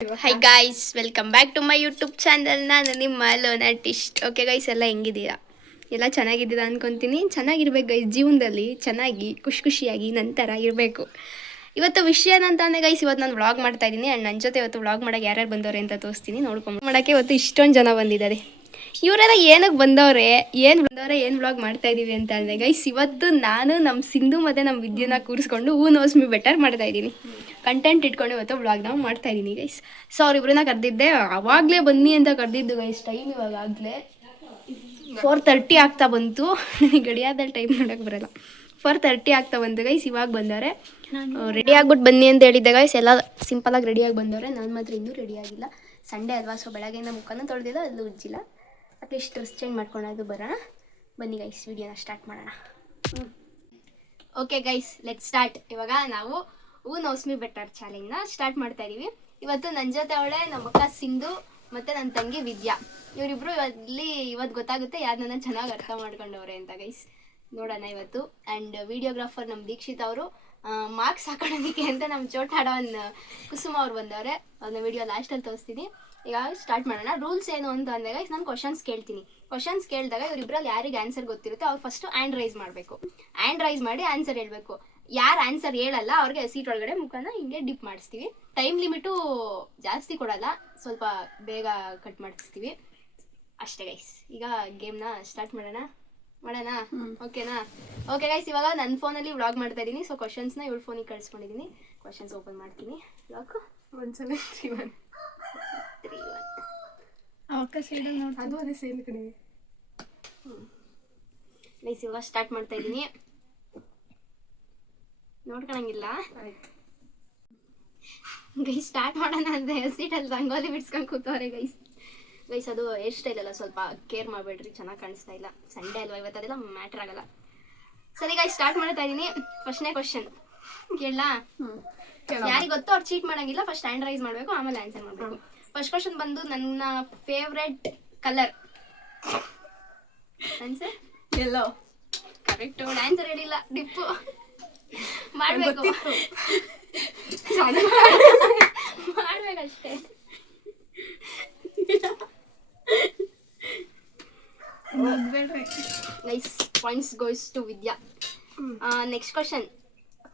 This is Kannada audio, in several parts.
High guys, welcome back to my YouTube channel. ನಾನು ನಿಮ್ಮ ಲೋನ್ ಆರ್ಟಿಸ್ಟ್. ಓಕೆ ಗೈಸ್, ಎಲ್ಲ ಹೆಂಗಿದ್ದೀರಾ? ಎಲ್ಲ ಚೆನ್ನಾಗಿದ್ದೀರಾ ಅನ್ಕೊತೀನಿ. ಚೆನ್ನಾಗಿರ್ಬೇಕು ಗೈಸ್, ಜೀವನದಲ್ಲಿ ಚೆನ್ನಾಗಿ ಖುಷಿಯಾಗಿ ನಂತರ ಇರಬೇಕು. ಇವತ್ತು ವಿಷಯ ಏನಂತಂದರೆ ಗೈಸ್, ಇವತ್ತು ನಾನು ವ್ಲಾಗ್ ಮಾಡ್ತಾ ಇದ್ದೀನಿ. ಆ್ಯಂಡ್ ನನ್ನ ಜೊತೆ ಇವತ್ತು ವ್ಲಾಗ್ ಮಾಡೋಕ್ಕೆ ಯಾರ್ಯಾರು ಬಂದವ್ರೆ ಅಂತ ತೋರಿಸ್ತೀನಿ. ಮಾಡೋಕ್ಕೆ ಇವತ್ತು ಇಷ್ಟೊಂದು ಜನ ಬಂದಿದ್ದಾರೆ. ಇವರೆಲ್ಲ ಏನಕ್ಕೆ ಬಂದವ್ರೆ, ಏನು ವ್ಲಾಗ್ ಮಾಡ್ತಾ ಇದ್ದೀವಿ ಅಂತ ಅಂದರೆ ಗೈಸ್, ಇವತ್ತು ನಾನು ನಮ್ಮ ಸಿಂಧು ಮತ್ತು ನಮ್ಮ ವಿದ್ಯೆನ ಕೂರಿಸ್ಕೊಂಡು ಹೂ ನೋಸ್ ಮಿ ಬೆಟರ್ ಮಾಡ್ತಾ ಇದ್ದೀನಿ. ಕಂಟೆಂಟ್ ಇಟ್ಕೊಂಡು ಇವತ್ತು ವ್ಲಾಗ್ನ ಮಾಡ್ತಾ ಇದ್ದೀನಿ ಗೈಸ್. ಸೊ ಅವ್ರಿಬ್ರನ್ನ ಕರೆದಿದ್ದೆ, ಆವಾಗಲೇ ಬನ್ನಿ ಅಂತ ಕರೆದಿದ್ದು ಗೈಸ್. ಟೈಮ್ ಇವಾಗಲೇ 4:30 ಆಗ್ತಾ ಬಂತು. ನನಗೆ ಗಡಿಯಾದಲ್ಲಿ ಟೈಮ್ ನೋಡೋಕ್ಕೆ ಬರೋಲ್ಲ. 4:30 ಆಗ್ತಾ ಬಂತು ಗೈಸ್. ಇವಾಗ ಬಂದವ್ರೆ. ರೆಡಿ ಆಗ್ಬಿಟ್ಟು ಬನ್ನಿ ಅಂತ ಹೇಳಿದ್ದೆ ಗೈಸ್. ಎಲ್ಲ ಸಿಂಪಲಾಗಿ ರೆಡಿಯಾಗಿ ಬಂದವ್ರೆ. ನಾನು ಮಾತ್ರ ಇನ್ನೂ ರೆಡಿ ಆಗಿಲ್ಲ. ಸಂಡೇ ಅಲ್ವಾ, ಸೊ ಬೆಳಗ್ಗೆಯಿಂದ ಮುಖನೂ ತೊಳೆದಿಲ್ಲ, ಅಲ್ಲೂ ಉಜ್ಜಿಲ್ಲ. ಅಟ್ಲೀಸ್ಟ್ ಡ್ರೆಸ್ ಚೇಂಜ್ ಮಾಡ್ಕೊಂಡಾದ್ರು ಬರೋಣ. ಬನ್ನಿ ಗೈಸ್, ವಿಡಿಯೋನ ಸ್ಟಾರ್ಟ್ ಮಾಡೋಣ. Okay guys, let start. ಇವಾಗ ನಾವು ಹೂ ನೋಸ್ ಮಿ ಬೆಟರ್ ಚಾಲೆಂಜ್ನ ಸ್ಟಾರ್ಟ್ ಮಾಡ್ತಾ ಇದೀವಿ. ಇವತ್ತು ನನ್ನ ಜೊತೆ ಅವಳೆ ನಮ್ಮ ಅಕ್ಕ ಸಿಂಧು ಮತ್ತು ನನ್ನ ತಂಗಿ ವಿದ್ಯಾ. ಇವರಿಬ್ರು ಇವತ್ತು ಗೊತ್ತಾಗುತ್ತೆ ಯಾರು ನನ್ನ ಚೆನ್ನಾಗಿ ಅರ್ಥ ಮಾಡ್ಕೊಂಡವ್ರೆ ಅಂತ ಗೈಸ್. ನೋಡೋಣ ಇವತ್ತು. ಆ್ಯಂಡ್ ವಿಡಿಯೋಗ್ರಾಫರ್ ನಮ್ಮ ದೀಕ್ಷಿತ್ ಅವರು ಮಾರ್ಕ್ಸ್ ಹಾಕೊಳ್ಳೋದಕ್ಕೆ ಅಂತ ನಮ್ಮ ಚೋಟಾಡೋನ್ ಕುಸುಮ ಅವ್ರು ಬಂದವ್ರೆ. ಅವ್ರನ್ನ ವಿಡಿಯೋ ಲಾಸ್ಟಲ್ಲಿ ತೋರಿಸ್ತೀನಿ. ಈಗ ಸ್ಟಾರ್ಟ್ ಮಾಡೋಣ. ರೂಲ್ಸ್ ಏನು ಅಂತ ಅಂದಾಗ ನಾನು ಕ್ವಶನ್ಸ್ ಕೇಳ್ತೀನಿ. ಕ್ವಶನ್ಸ್ ಕೇಳಿದಾಗ ಇವರಿಬ್ಬರಲ್ಲಿ ಯಾರಿಗೆ ಆನ್ಸರ್ ಗೊತ್ತಿರುತ್ತೆ ಅವ್ರು ಫಸ್ಟು ಹ್ಯಾಂಡ್ ರೈಸ್ ಮಾಡಬೇಕು. ಹ್ಯಾಂಡ್ ರೈಸ್ ಮಾಡಿ ಆನ್ಸರ್ ಹೇಳಬೇಕು. ಯಾರು ಆನ್ಸರ್ ಹೇಳಲ್ಲ ಅವ್ರಿಗೆ ಸೀಟ್ ಒಳಗಡೆ ಮುಖನ ಹಿಂಗೆ ಡಿಪ್ ಮಾಡಿಸ್ತೀವಿ. ಟೈಮ್ ಲಿಮಿಟು ಜಾಸ್ತಿ ಕೊಡಲ್ಲ, ಸ್ವಲ್ಪ ಬೇಗ ಕಟ್ ಮಾಡಿಸ್ತೀವಿ ಅಷ್ಟೇ ಗೈಸ್. ಈಗ ಗೇಮ್ನ ಸ್ಟಾರ್ಟ್ ಮಾಡೋಣ. ಓಕೆನಾ? ಓಕೆ ಗೈಸ್, ಇವಾಗ ನನ್ನ ಫೋನಲ್ಲಿ ವ್ಲಾಗ್ ಮಾಡ್ತಾ ಇದ್ದೀನಿ. ಸೊ ಕ್ವಶನ್ಸ್ನ ಇವಳು ಫೋನಿಗೆ ಕಳಿಸ್ಕೊಂಡಿದ್ದೀನಿ. ಕ್ವಶನ್ಸ್ ಓಪನ್ ಮಾಡ್ತೀನಿ. ವ್ಲಾಗ್ 1731 ಅದು ಅದೇ ಸೇಲ್ ಕಡೆ ಗೈಸ್. ಇವಾಗ ಸ್ಟಾರ್ಟ್ ಮಾಡ್ತಾ ಇದ್ದೀನಿ. ನೋಡ್ಕೊಳಂಗಿಲ್ಲ ಗೈಸ್. ಸ್ಟಾರ್ಟ್ ಮಾಡೋಣ ಅಂದರೆ ಸೀಟಲ್ಲಿ ರಂಗೋಲಿ ಬಿಡ್ಸ್ಕೊಂಡು ಕೂತವ್ರೆ ಗೈಸ್. ಅದು ಹೇರ್ ಸ್ಟೈಲ್ ಎಲ್ಲ ಸ್ವಲ್ಪ ಕೇರ್ ಮಾಡಬೇಡ್ರಿ, ಚೆನ್ನಾಗಿ ಕಾಣಿಸ್ತಾ ಇಲ್ಲ. ಸಂಡೇ ಅಲ್ವಾ ಇವತ್ತು, ಅದೆಲ್ಲ ಮ್ಯಾಟ್ರ್ ಆಗಲ್ಲ. ಸರಿ ಗೈಸ್, ಸ್ಟಾರ್ಟ್ ಮಾಡ್ತಾ ಇದ್ದೀನಿ. ಫಸ್ಟ್ನೇ ಕ್ವಶನ್ ಕೇಳಲಾ? ಯಾರಿಗೆ ಗೊತ್ತೋ ಅವ್ರು ಚೀಟ್ ಮಾಡೋಂಗಿಲ್ಲ. ಫಸ್ಟ್ ಹ್ಯಾಂಡ್ ರೈಸ್ ಮಾಡಬೇಕು, ಆಮೇಲೆ ಆನ್ಸರ್ ಮಾಡಬೇಕು. ಫಸ್ಟ್ ಕ್ವಶನ್ ಬಂದು ನನ್ನ favourite colour. Answer yellow. Correct. Answer ಹೇಳಿಲ್ಲ, ಡಿಪ್ಪು ಮಾಡಬೇಕು. ಮಾಡ್ಬೇಕಷ್ಟೇ. Nice, points goes to Vidya. Next question,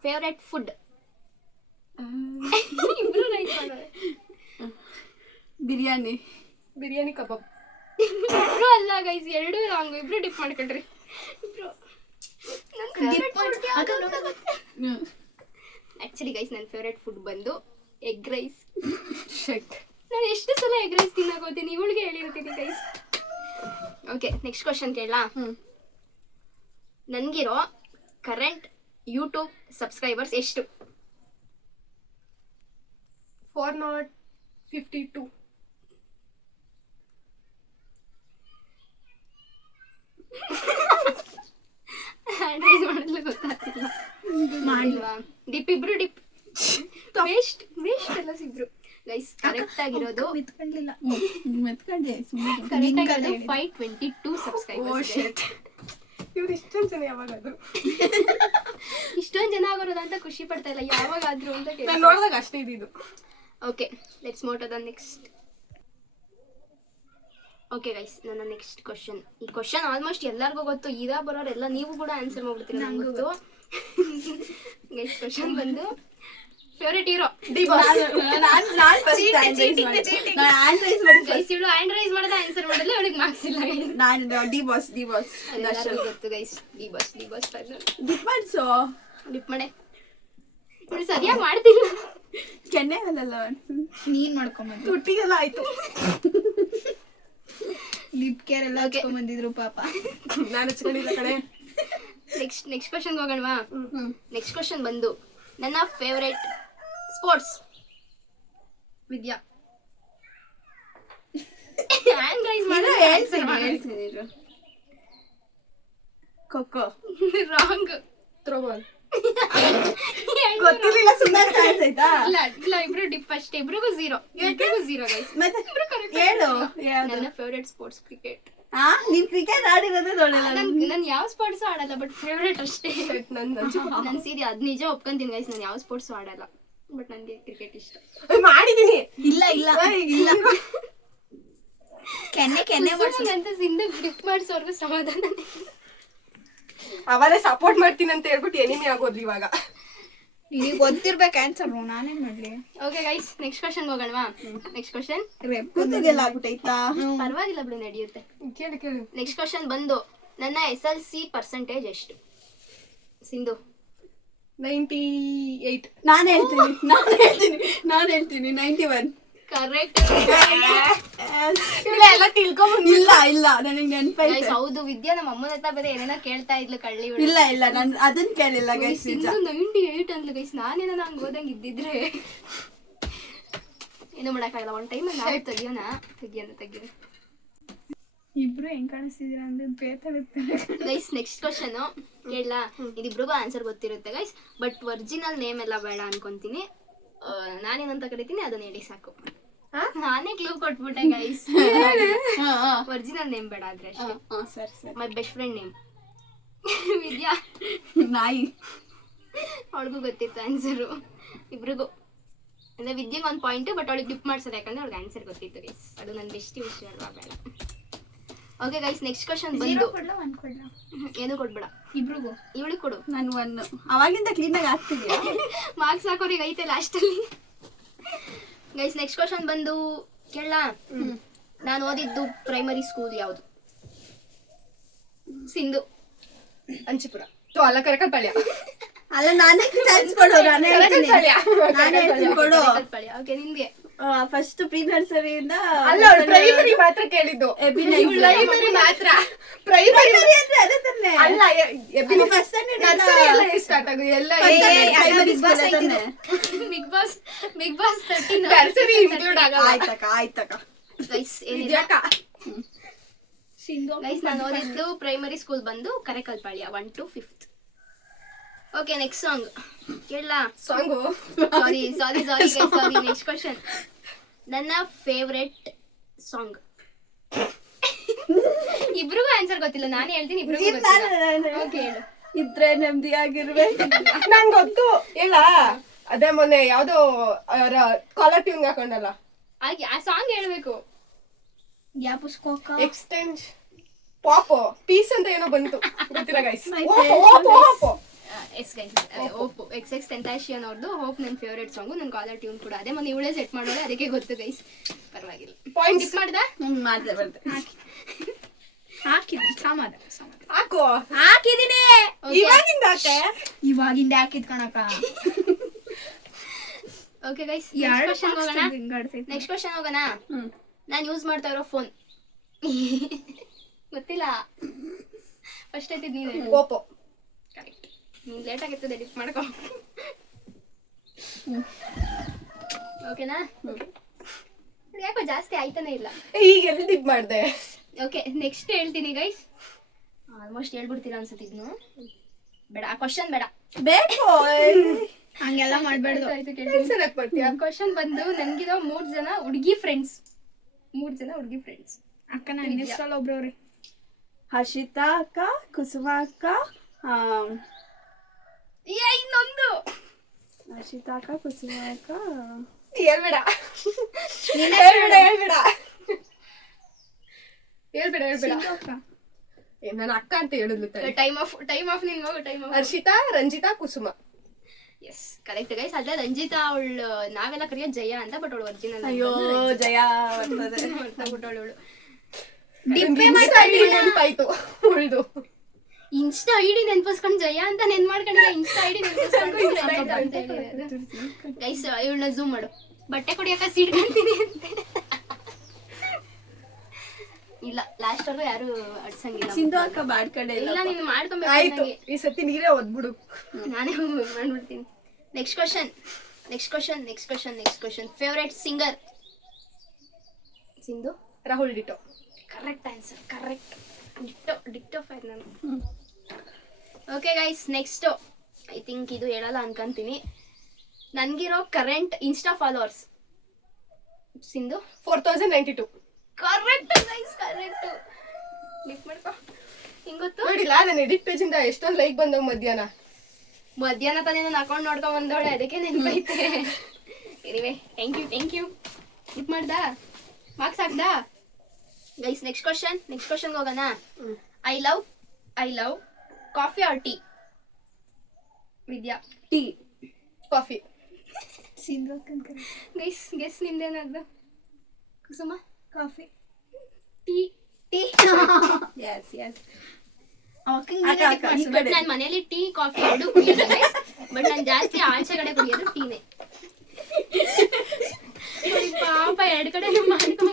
favourite food. ಇಬ್ರು ರೈಟ್ ಮಾಡೋರೆ. ಬಿರಿಯಾನಿ ಕಬಾಬ್. ಇಬ್ರು ಅಲ್ಲ ಗೈಸ್, ಎರಡು ರಾಂಗ್. ಇಬ್ರು ಡಿಪ್ ಮಾಡ್ಕೊಳ್ರಿ. ಆಕ್ಚುಲಿ ಗೈಸ್, ನನ್ನ ಫೇವ್ರೆಟ್ ಫುಡ್ ಬಂದು ಎಗ್ ರೈಸ್. ನಾನು ಎಷ್ಟು ಸಲ ಎಗ್ ರೈಸ್ ತಿನ್ನಕೋತೀನಿ, ಇವಳಿಗೆ ಹೇಳಿರ್ತೀನಿ ಗೈಸ್. ಓಕೆ, ನೆಕ್ಸ್ಟ್ ಕ್ವಶನ್ ಕೇಳಲಾ? ನನಗಿರೋ ಕರೆಂಟ್ ಯೂಟ್ಯೂಬ್ ಸಬ್ಸ್ಕ್ರೈಬರ್ಸ್ ಎಷ್ಟು? 452. ಹ್ಯಾಂಡ್ ರೈಸ್ ಮಾಡಲು ಗೊತ್ತಾಗ್ತಿಲ್ಲ. ಮಾಡಿಲ್ವಾ? ಡಿಪ್. ಇಬ್ರು ಡಿಪ್. ವೇಸ್ಟ್ ಎಲ್ಲ ಸಿಬ್ರು ಗೈಸ್. ಕರೆಕ್ಟ್ ಆಗಿರೋದು 522 ಸಬ್ಸ್ಕ್ರೈಬರ್ಸ್. ಇವ್ರು ಇಷ್ಟೊಂದು ಜನ ಯಾವಾಗಾದ್ರು ಇಷ್ಟೊಂದು ಜನ ಆಗೋದು ಅಂತ ಖುಷಿ ಪಡ್ತಾ ಇಲ್ಲ. ಯಾವಾಗಾದ್ರು ಅಂತ ನೋಡಿದಾಗ ಅಷ್ಟೇ ಇದ್ದಿದ್ದು. Okay, let's move to the next. Okay guys, ನನ್ನ ನೆಕ್ಸ್ಟ್ ಕ್ವಶನ್. ಈ ಕ್ವಶನ್ ಆಲ್ಮೋಸ್ಟ್ ಎಲ್ಲರಿಗೂ ಗೊತ್ತು. ಬರೋರೆಲ್ಲ ನೀವು ಕೂಡ ಆನ್ಸರ್ ಮಾಡ್ಬಿಡ್ತೀರಿ, ನಂಗೆ ಗೊತ್ತು ಗೈಸ್. ಕ್ವಶನ್ ಬಂದು ಫೇವ್ರೆಟ್ ಹೀರೋ. ಇವಳು ಹ್ಯಾಂಡ್ ರೈಸ್ ಮಾಡಿದ ಆನ್ಸರ್ ಮಾಡಿಲ್ಲ, ಅವಳಿಗೆ ಮಾರ್ಕ್ಸ್ ಇಲ್ಲ. ಗೊತ್ತು ಗೈಸ್, ಡಿ ಬಾಸ್ ಡಿಪ್ ಮಾಡೆ. ಇವಳು ಸರಿಯಾಗಿ ಮಾಡ್ತಿಲ್ಲ. ಕೆನ್ನೆ ಅಲ್ಲಲ್ಲ, ನೀನ್ ಮಾಡ್ಕೊಂಬಂದು ತುಟ್ಟಿಗೆಲ್ಲ ಆಯ್ತು. ಲಿಪ್ ಕೇರ್ ಎಲ್ಲ ಹಚ್ಕೊಂಬಂದಿದ್ರು ಪಾಪ. ನಾನು ಹಚ್ಕೊಂಡಿಲ್ಲ ಕಡೆ. ನೆಕ್ಸ್ಟ್ ಕ್ವಶನ್ಗೆ ಹೋಗೋಣವಾ? ನೆಕ್ಸ್ಟ್ ಕ್ವಶನ್ ಬಂದು ನನ್ನ ಫೇವ್ರೆಟ್ ಸ್ಪೋರ್ಟ್ಸ್. ವಿದ್ಯಾ ಹ್ಯಾಂಡ್ ರೈಸ್ ಮಾಡಿದ್ರೆ ಖೋಖೋ. ರಾಂಗ್. ಥ್ರೋಬಾಲ್. ಗೊತ್ತಿರಲಿಲ್ಲ, ಸುಮ್ಮನೆ ಕಾಣಿಸ್ತಾ ಇಲ್ಲ. ಇಬ್ರು ಡಿಪ್ ಅಷ್ಟೇ. ಇಬ್ರಿಗೂ 0 ಗೈಸ್. ನನ್ನ ಫೇವ್ರೆಟ್ ಸ್ಪೋರ್ಟ್ಸ್ ಕ್ರಿಕೆಟ್. ನೀನ್ ಕ್ರಿಕೆಟ್ ಆಡಿರೋದೇ ನೋಡಿಲ್ಲ. ನಾನು ಯಾವ ಸ್ಪೋರ್ಟ್ಸು ಆಡಲ್ಲ, ಬಟ್ ಫೇವ್ರೇಟ್ ಅಷ್ಟೇ. ನಾನು ಸೀರಿ ಅದು ನಿಜ ಒಪ್ಕೊಂತೀನಿ ಗೈಸ್, ನಾನು ಯಾವ ಸ್ಪೋರ್ಟ್ಸು ಆಡಲ್ಲ. ಬಟ್ ನನಗೆ ಕ್ರಿಕೆಟ್ ಇಷ್ಟ. ಮಾಡಿದೀನಿ. ಇಲ್ಲ ಇಲ್ಲ ಇಲ್ಲ ಕೆನ್ನೆ ಅಂತ ಸಿಂಧು ಗಿಫ್ಟ್ ಮಾಡಿಸೋರ್ಗು ಸಮಾಧಾನ. ಅವರೇ ಸಪೋರ್ಟ್ ಮಾಡ್ತೀನಿ ಅಂತ ಹೇಳ್ಬಿಟ್ಟು ಎನಿಮಿ ಆಗೋದ್ಲಿ ಇವಾಗ. ನಿನಗೆ ಗೊತ್ತಿರ್ಬೇಕು ಆನ್ಸರ್, ನಾನೇನ್ ಮಾಡ್ಲಿ. ಓಕೆ ಗೈಸ್, ನೆಕ್ಸ್ಟ್ ಕ್ವಶನ್ ಹೋಗೋಣವಾ? ನೆಕ್ಸ್ಟ್ ಕ್ವಶನ್ ಕೂದಲೆಲ್ಲ ಆಗ್ಬಿಟ್ಟೈತಾ? ಪರವಾಗಿಲ್ಲ ಬಿಡು, ನಡೆಯುತ್ತೆ. ಕೇಳು ಕೇಳು. ನೆಕ್ಸ್ಟ್ ಕ್ವಶನ್ ಬಂದು, ನನ್ನ SLC ಪರ್ಸೆಂಟೇಜ್ ಎಷ್ಟು? ಸಿಂಧು 98. ನಾನು ಹೇಳ್ತೀನಿ 91. ಕರೆಕ್ಟ್. ಎಲ್ಲ ತಿಳ್ಕೊಂಡ್ ಇಲ್ಲ ನನಗೆ ನೆನಪೈತೆ. ಗೈಸ್ ಹೌದು, ವಿದ್ಯಾ ನಮ್ಮ ಅಮ್ಮನ ಹತ್ರ ಬೇರೆ ಏನೇನೋ ಕೇಳ್ತಾ ಇದ್ಲು ಕಳ್ಳಿ. ಇಲ್ಲ ನಾನು ಅದನ್ನ ಕೇಳಿಲ್ಲ ಗೈಸ್. ಸಿಂಧು 98 ಅಂದ್ಲು ಗೈಸ್. ನಾನೇನೋ ಹಂಗೆ ಓದಂಗೆ ಇದ್ದಿದ್ರೆ ಏನು ಮಾಡೋಕ್ಕಾಗಲ್ಲ. ಒಂದು ಟೈಮ್ ನಾವು ತೆಗಿಯೋಣ. ಇಬ್ರು ಹೆಂಗ್ ಕಾಣಿಸ್ತಿದೀರ ಅಂದ್ರೆ ಬೇತಾಡುತ್ತೆ. ಗೈಸ್ ನೆಕ್ಸ್ಟ್ ಕ್ವಶನ್ ಕೇಳಲಾ? ಇದಿಬ್ರಿಗೂ ಆನ್ಸರ್ ಗೊತ್ತಿರುತ್ತೆ ಗೈಸ್, ಬಟ್ ಒರಿಜಿನಲ್ ನೇಮ್ ಎಲ್ಲ ಬೇಡ ಅನ್ಕೊಂತೀನಿ. ನಾನೇನಂತ ಕರಿತೀನಿ ಅದನ್ನ ಹೇಳಿ ಸಾಕು. ನಾನೇ ಕ್ಲೂ ಕೊಟ್ಬಿಟ್ಟೆ ಗೈಸ್. ಒರಿಜಿನಲ್ ನೇಮ್ ಬೇಡ ಆದ್ರೆ ಅಷ್ಟೇ. ಸರಿ. My best friend name Vidya. ನಾಯಿ. ಅವಳಿಗೂ ಗೊತ್ತಿತ್ತು ಆನ್ಸರು, ಇಬ್ರಿಗೂ. ಅಂದ್ರೆ ವಿದ್ಯೆಗೆ ಒಂದು ಪಾಯಿಂಟ್, ಬಟ್ ಅವಳಿಗೆ ಗಿಫ್ಟ್ ಮಾಡ್ಸೋದು, ಯಾಕಂದ್ರೆ ಅವ್ಳಿಗೆ ಆನ್ಸರ್ ಗೊತ್ತಿತ್ತು ಗೈಸ್. ಅದು ನನ್ನ ಬೆಸ್ಟ್ ವಿಷಯ ಅಲ್ವಾ, ಬೇಡ. ಓಕೆ ಗೈಸ್, ನೆಕ್ಸ್ಟ್ ಕ್ವಶನ್ ಬಂದು, ಏನು ಕೊಡ್ಬೇಡ, ಇಬ್ರಿಗೂ ಇವಳಿಗೆ ಕೊಡು. ನಾನು 1. ಅವಾಗಿಂದ ಕ್ಲೀನಾಗಿ ಆಗ್ತಿದ್ಯಾ? ಮಾರ್ಕ್ಸ್ ಹಾಕೋರಿಗೆ ಐತೆ ಲಾಸ್ಟಲ್ಲಿ. ಗೈಸ್ ನೆಕ್ಸ್ಟ್ ಕ್ವಶನ್ ಬಂದು ಕೇಳಲಾ? ನಾನು ಓದಿದ್ದು ಪ್ರೈಮರಿ ಸ್ಕೂಲ್ ಯಾವುದು? ಸಿಂಧು ಅಂಚಿಪುರ. ಅಲ್ಲ ಕರಕಲ್ಪಾಳ್ಯ. ಅಲ್ಲ ನಾನೇ ಚಾನ್ಸ್ ಕೊಡು. ನಾನೇ ಹೇಳ್ತೀನಿ ಕೊಡು. ಓಕೆ, ನಿನ್ಗೆ ಫಸ್ಟ್ ಪ್ರೀ ನರ್ಸರಿಯಿಂದ. ಅಲ್ಲ ಪ್ರೈಮರಿ ಮಾತ್ರ ಕೇಳಿದ್ದು. ಪ್ರೈಮರಿ ಮಾತ್ರ. ಪ್ರೈಮರಿ ಅಂದ್ರೆ ಅದೇ ತಾನೆ. ಅಲ್ಲ ಫಸ್ಟ್ ನರ್ಸರಿ ಎಲ್ಲ ಸ್ಟಾರ್ಟ್ ಆಗು ಎಲ್ಲ ಬಿಗ್ ಬಾಸ್ 13 ನರ್ಸರಿ ಇನ್ಕ್ಲೂಡ್ ಆಗಲ್ಲ. ಆಯ್ತಕ್ಕ. ಗೈಸ್ ಏನಿಲ್ಲ ಗೈಸ್, ನಾನು ಓದಿದ್ದು ಪ್ರೈಮರಿ ಸ್ಕೂಲ್ ಬಂದು Kerekalpalya 1 to 5th. Okay, next song ಕೇಳಲಾ? Song sorry next question. ನನ್ನ ಫೇವ್ರೆಟ್ ಸಾಂಗ್. ಇಬ್ರಿಗೂ ಆನ್ಸರ್ ಗೊತ್ತಿಲ್ಲ, ನಾನೇ ಹೇಳ್ತೀನಿ. ಇಬ್ರಿಗೂ ಓಕೆ ಹೇಳು. ಇದ್ರೆ ನೆಮ್ಮದಿಯಾಗಿರ್ಬೇಕು. ನಂಗೆ ಗೊತ್ತು. ಇಲ್ಲ ಅದೇ ಮೊನ್ನೆ ಯಾವ್ದೋ ಕಾಲರ್ ಟ್ಯೂನ್ ಹಾಕೊಂಡಲ್ಲ, ಆ ಸಾಂಗ್ ಹೇಳ್ಬೇಕು. ಎಕ್ಸ್ಟೆಂಡ್ ಪಾಪ್ ಪೀಸ್ ಅಂತ ಏನೋ ಬಂತು, ಗೊತ್ತಿಲ್ಲ guys. Yes guys, Oppo XXXTentacion ಅವ್ರದ್ದು ಹೋಪ್ ನನ್ನ ಫೇವ್ರೇಟ್ ಸಾಂಗು. ನನ್ನ ಕಾಲರ್ ಟ್ಯೂನ್ ಕೂಡ ಅದೇ. ಮೊನ್ನೆ ಇವಳೇ ಸೆಟ್ ಮಾಡೋಳೆ, ಅದಕ್ಕೆ ಗೊತ್ತು ಗೈಸ್. ಪರವಾಗಿಲ್ಲ. ಪಾಯಿಂಟ್ ಟಿಪ್ ಮಾಡ್ದ? ಮಾಡ್ದೆ ಹಾಕಿದ್ದೀನಿ. ಹಾಕು. ಹಾಕಿದೀನಿ. ಇವಾಗಿಂದ ಹಾಕೆ. ಇವಾಗಿಂದ ಹಾಕಿದ್ ಕಣಕ. ಓಕೆ ಗೈಸ್, ನೆಕ್ಸ್ಟ್ ಕ್ವಶನ್ ಹೋಗೋಣ. ನಾನು ಯೂಸ್ ಮಾಡ್ತಾ ಇರೋ ಫೋನ್ ಗೊತ್ತಿಲ್ಲ. ಫಸ್ಟ್ ಐತಿದ್ ನೀನು. ಓಪೋ. ಕರೆಕ್ಟ್. ನೀನು ಲೇಟ್ ಆಗಿರ್ತದೆ, ಎಡಿಟ್ ಮಾಡ್ಕೊ. ಓಕೆನಾ? ಯಾಕೋ ಜಾಸ್ತಿ ಆಯ್ತಾನೆ ಇಲ್ಲ. ಈಗ ಎಲ್ಲಿ ಟಿಪ್ ಮಾಡ್ದೆ? ಓಕೆ, ನೆಕ್ಸ್ಟ್ ಹೇಳ್ತೀನಿ ಗೈಸ್. ಆಲ್ಮೋಸ್ಟ್ ಹೇಳ್ಬಿಡ್ತೀರಾ ಅನ್ಸುತ್ತೆ. ಇದನ್ನು ಬೇಡ, ಆ ಕ್ವಶನ್ ಬೇಡ. ಬೇಕು ಹಂಗೆಲ್ಲ ಮಾಡ್ಬೇಡ್ದು. ಕ್ವಶನ್ ಬಂದು, ನನ್ಗಿರೋ 3 ಜನ ಹುಡುಗಿ ಫ್ರೆಂಡ್ಸ್. ಅಕ್ಕ ನನ್ನ ಹೆಸರಲ್ಲಿ ಒಬ್ರವ್ರಿ. ಹರ್ಷಿತಾ ಅಕ್ಕ, ಕುಸುಮ ಅಕ್ಕ, ಇನ್ನೊಂದು ಹರ್ಷಿತಾ ಅಕ್ಕ, ಕುಸುಮ ಅಕ್ಕ. ಹೇಳ್ಬೇಡ. ನನ್ನ ಅಕ್ಕ ಅಂತ ಹೇಳಿದ್ಲು. ಟೈಮ್ ಆಫ್ ನಿನ್ ಮಗು. Time off. Harshita, Ranjita, Kusuma. Yes correct guys. ಅದೇ ರಂಜಿತಾ ಅವಳು ನಾವೆಲ್ಲ ಕರೆಯೋದು ಜಯ ಅಂತ, ಬಟ್ ಅವಳು ಒರಿಜಿನಲ್. ಅಯ್ಯೋ ಜಯ ಬರ್ತದೆ. ಅವಳು ನೆನಪಾಯ್ತು ಉಳ್ದು. ಇನ್ಸ್ಟಾ ಐಡಿ ನೆನ್ಪಿಸ್ಕೊಂಡು ಜಯ ಅಂತ ನೆನ್ ಮಾಡ್ಕೊಂಡಿಲ್ಲ. ಇನ್ಸ್ಟಾ ಐಡಿ ನೆನ್ಪಿಸ್ಕೊಂಡು ಗೈಸ್. ಇವಳನ್ನ ಝೂಮ್ ಮಾಡು. ಬಟ್ಟೆ ಕೊಡಿಯಕ್ಕ ಸೀಡ್ಕೊಂತೀನಿ ಅಂತೆ. ಇಲ್ಲ, ಲಾಸ್ಟ್ ವರ್ಗು ಯಾರು ಅಡ್ಸಂಗಿಲ್ಲ. ಸಿಂಧು ಅಕ್ಕ ಬಾಡ್ಕಡೆ ಇಲ್ಲ, ನೀನು ಮಾಡ್ಕೊಬೇಕು. ಆಯ್ತು, ಈ ಸತಿ ನೀರೇ ಓದ್ಬಿಡು. ನಾನೇ ಮಾಡ್ಬಿಡ್ತೀನಿ. Next question. Favourite singer? Sindhu. Rahul ditto. Correct answer. Correct. ಡಿಕ್ಟೋ ಫೈರ್ ನಾನು. Okay guys, next I think ಇದು ಹೇಳಲ್ಲ ಅನ್ಕೊಂತೀನಿ. ನನಗಿರೋ current insta followers. Sindhu 4092. Correct guys, correct. Click ಮಾಡ್ಕೊ. ಹಿಂಗ್ ಗೊತ್ತು ನೋಡಿಲ್ಲ, ನನ್ನ ಎಡಿಟ್ ಪೇಜ್ ಇಂದ ಎಷ್ಟೊಂದು ಲೈಕ್ ಬಂದವು ಮಧ್ಯಾಹ್ನ. ಮಧ್ಯಾಹ್ನ ತಾನೇ ನಾನು ಅಕೌಂಟ್ ನೋಡ್ಕೊಂಡ್ ಬಂದವಳೆ, ಅದಕ್ಕೆ ನೆನಪೈತೆ. Anyway thank you. ಇದ್ ಮಾಡ್ದಾ, ಮಾರ್ಕ್ಸ್ ಹಾಕ್ದಾ ಗೈಸ್? ನೆಕ್ಸ್ಟ್ ಕ್ವಶನ್ಗೆ ಹೋಗೋಣ. I love coffee or tea? Vidya tea, coffee. Guys guess ನಿಮ್ದೇನಾದ್ರು? Kusuma coffee. Tea. Yes. But ನಾನು ಮನೇಲಿ ಟೀ ಕಾಫಿ ಎರಡು ಕುಡಿಯೋದು ಗೈಸ್. ಬಟ್ ನಾನು ಜಾಸ್ತಿ ಆಚೆಗಡೆ ಕುಡಿಯೋದು ಟೀನೇ. ಪಾಪ ಎರಡು ಕಡೆ ಮಾಡ್ಕೊಂಡು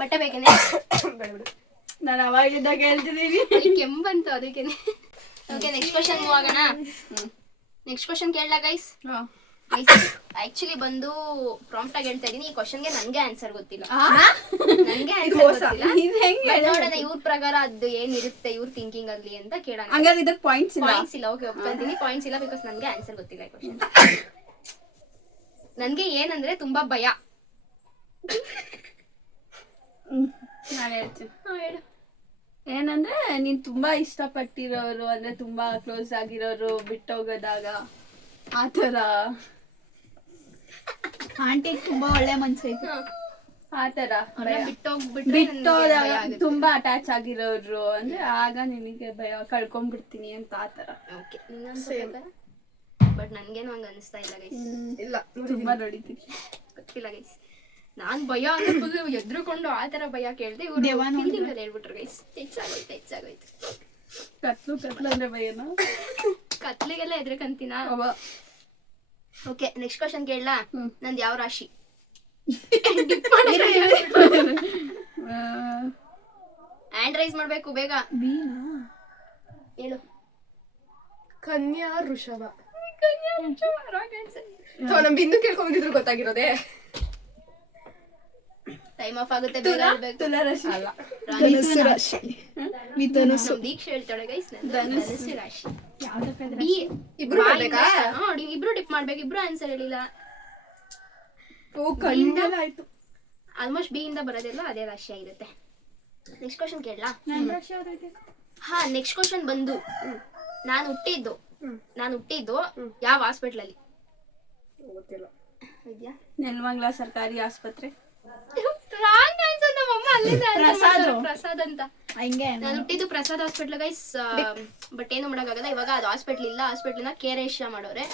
ಬಟ್ಟೆ ಬೇಕೇನೆ? ನಾನು ಅವಾಗಿದ್ದಾಗ ಹೇಳ್ತಿದ್ದೀನಿ. ಕೆಮ್ಮು ಬಂತು ಅದಕ್ಕೇನೆ. ಓಕೆ, ನೆಕ್ಸ್ಟ್ ಕ್ವಶನ್ ಮೂವ್ ಆಗೋಣ. ನೆಕ್ಸ್ಟ್ ಕ್ವಶನ್ ಕೇಳಲಾ ಗೈಸ್? ಆಕ್ಚುಲಿ ಬಂದು ಪ್ರಾಂಪ್ಟ್ ಆಗಿ ಹೇಳ್ತಾ ಇದೀನಿ. ಈ ಕ್ವಶನ್ಗೆ ನನ್ಗೆ ಆನ್ಸರ್ ಗೊತ್ತಿಲ್ಲ. ನನ್ಗೆ ಆನ್ಸರ್ ಗೊತ್ತಿಲ್ಲ. ನೋಡೋಣ ಇವ್ರ ಪ್ರಕಾರ ಅದು ಏನಿರುತ್ತೆ ಇವ್ರ ಥಿಂಕಿಂಗ್ ಅಲ್ಲಿ ಅಂತ ಕೇಳೋಣ. ಹಂಗಾದ್ರೆ ಇದಕ್ಕೆ ಪಾಯಿಂಟ್ಸ್ ಇಲ್ಲ. ಓಕೆ, ಒಪ್ಕೊಂತೀನಿ. ಪಾಯಿಂಟ್ಸ್ ಇಲ್ಲ ಬಿಕಾಸ್ ನನ್ಗೆ ಆನ್ಸರ್ ಗೊತ್ತಿಲ್ಲ ಈ ಕ್ವಶನ್. ನನ್ಗೆ ಏನಂದ್ರೆ ತುಂಬಾ ಭಯ. ನಾನು ಹೇಳ್ತೀನಿ. ಹೇಳು. ಏನಂದ್ರೆ ನೀನ್ ತುಂಬಾ ಇಷ್ಟಪಟ್ಟಿರೋರು, ಅಂದ್ರೆ ತುಂಬಾ ಕ್ಲೋಸ್ ಆಗಿರೋರು ಬಿಟ್ಟೋಗೋದಾಗ ಆತರ. ಆಂಟಿ ತುಂಬಾ ಒಳ್ಳೆ ಮನ್ಸೈತಿ ಆತರ. ಬಿಟ್ಟೋದಾಗ ತುಂಬಾ ಅಟ್ಯಾಚ್ ಆಗಿರೋರು ಅಂದ್ರೆ ಆಗ ನಿನಗೆ ಭಯ, ಕಳ್ಕೊಂಡ್ಬಿಡ್ತೀನಿ ಅಂತ ಆತರ. ಬಟ್ ನನ್ಗೇನು ಹಂಗ ಅನಿಸ್ತಾ ಇಲ್ಲ ಗೈಸ್. ಇಲ್ಲ, ತುಂಬಾ ನೋಡಿದ್ದೀನಿ. ಗೊತ್ತಿಲ್ಲ ಗೈಸ್. ನಾನ್ ಭಯ ಅಂದ್ರೆ ಫುಲ್ ಎದ್ರುಕೊಂಡು ಆತರ ಭಯ ಕೇಳ್ದೆ. ಇವ್ರು ಫೀಲಿಂಗ್ ಅಲ್ಲಿ ಹೇಳ್ಬಿಟ್ರು ಗೈಸ್. ಹೆಚ್ಚಾಗೋಯ್ತು. ಕತ್ಲು ಅಂದ್ರೆ ಭಯನಾ? ಕತ್ಲಿಗೆಲ್ಲ ಎದ್ರಕಂತೀನ. ಓಕೆ, ನೆಕ್ಸ್ಟ್ ಕ್ವಶನ್ ಕೇಳಲಾ? ನಂದು ಯಾವ ರಾಶಿ? ಹ್ಯಾಂಡ್ ರೈಸ್ ಮಾಡ್ಬೇಕು ಬೇಗ. ಹೇಳು. ಕನ್ಯಾ ವೃಷಭ. ನಮ್ ಬಿಂದು ಕೇಳ್ಕೊಂಡಿದ್ರು ಗೊತ್ತಾಗಿರೋದೆ. ಟೈಮ್ ಆಫ್ ಆಗುತ್ತೆ, ಬೇಗ ಹೇಳ್ಬೇಕು. ತುಲಾರಾಶಿ ಅಲ್ಲ, ದೀಕ್ಷೆ ಹೇಳ್ತಾಳೆ ಗೈಸ್. ಧನುಸ್ಸು ರಾಶಿ. ಇಬ್ರು ಮಾಡ್ಬೇಕಾ? ಇಬ್ರು ಡಿಪ್ ಮಾಡ್ಬೇಕು. ಇಬ್ರು ಆನ್ಸರ್ ಹೇಳಿಲ್ಲ. ಆಯ್ತು. ಆಲ್ಮೋಸ್ಟ್ ಬಿ ಇಂದ ಬರೋದಿಲ್ಲ, ಅದೇ ರಾಶಿ ಆಗಿರುತ್ತೆ. ನೆಕ್ಸ್ಟ್ ಕ್ವಶನ್ ಕೇಳಲಾ? ಹಾ, ನೆಕ್ಸ್ಟ್ ಕ್ವಶನ್ ಬಂದು ನಾನು ಹುಟ್ಟಿದ್ದು ಯಾವ ಹಾಸ್ಪಿಟಲ್ ಅಲ್ಲಿ? ಗೊತ್ತಿಲ್ಲ. ವಿದ್ಯಾ? ನೆಲಮಂಗಲ ಸರ್ಕಾರಿ ಆಸ್ಪತ್ರೆ. Wrong answer. ನಮ್ಮಮ್ಮ ಅಲ್ಲಿಂದ ಪ್ರಸಾದ್ ಅಂತ. ನಾನು ಹುಟ್ಟಿದ್ದು ಪ್ರಸಾದ್ ಹಾಸ್ಪಿಟಲ್ ಗೈಸ್. ಬಟ್ ಏನು ಮಾಡಕ್ಕಾಗಲ್ಲ, ಇವಾಗ ಅದು ಹಾಸ್ಪಿಟಲ್ ಇಲ್ಲ. ಹಾಸ್ಪಿಟಲ್ನ ಕೇರ್ ಏಷ್ಯಾ ಮಾಡೋರೆ.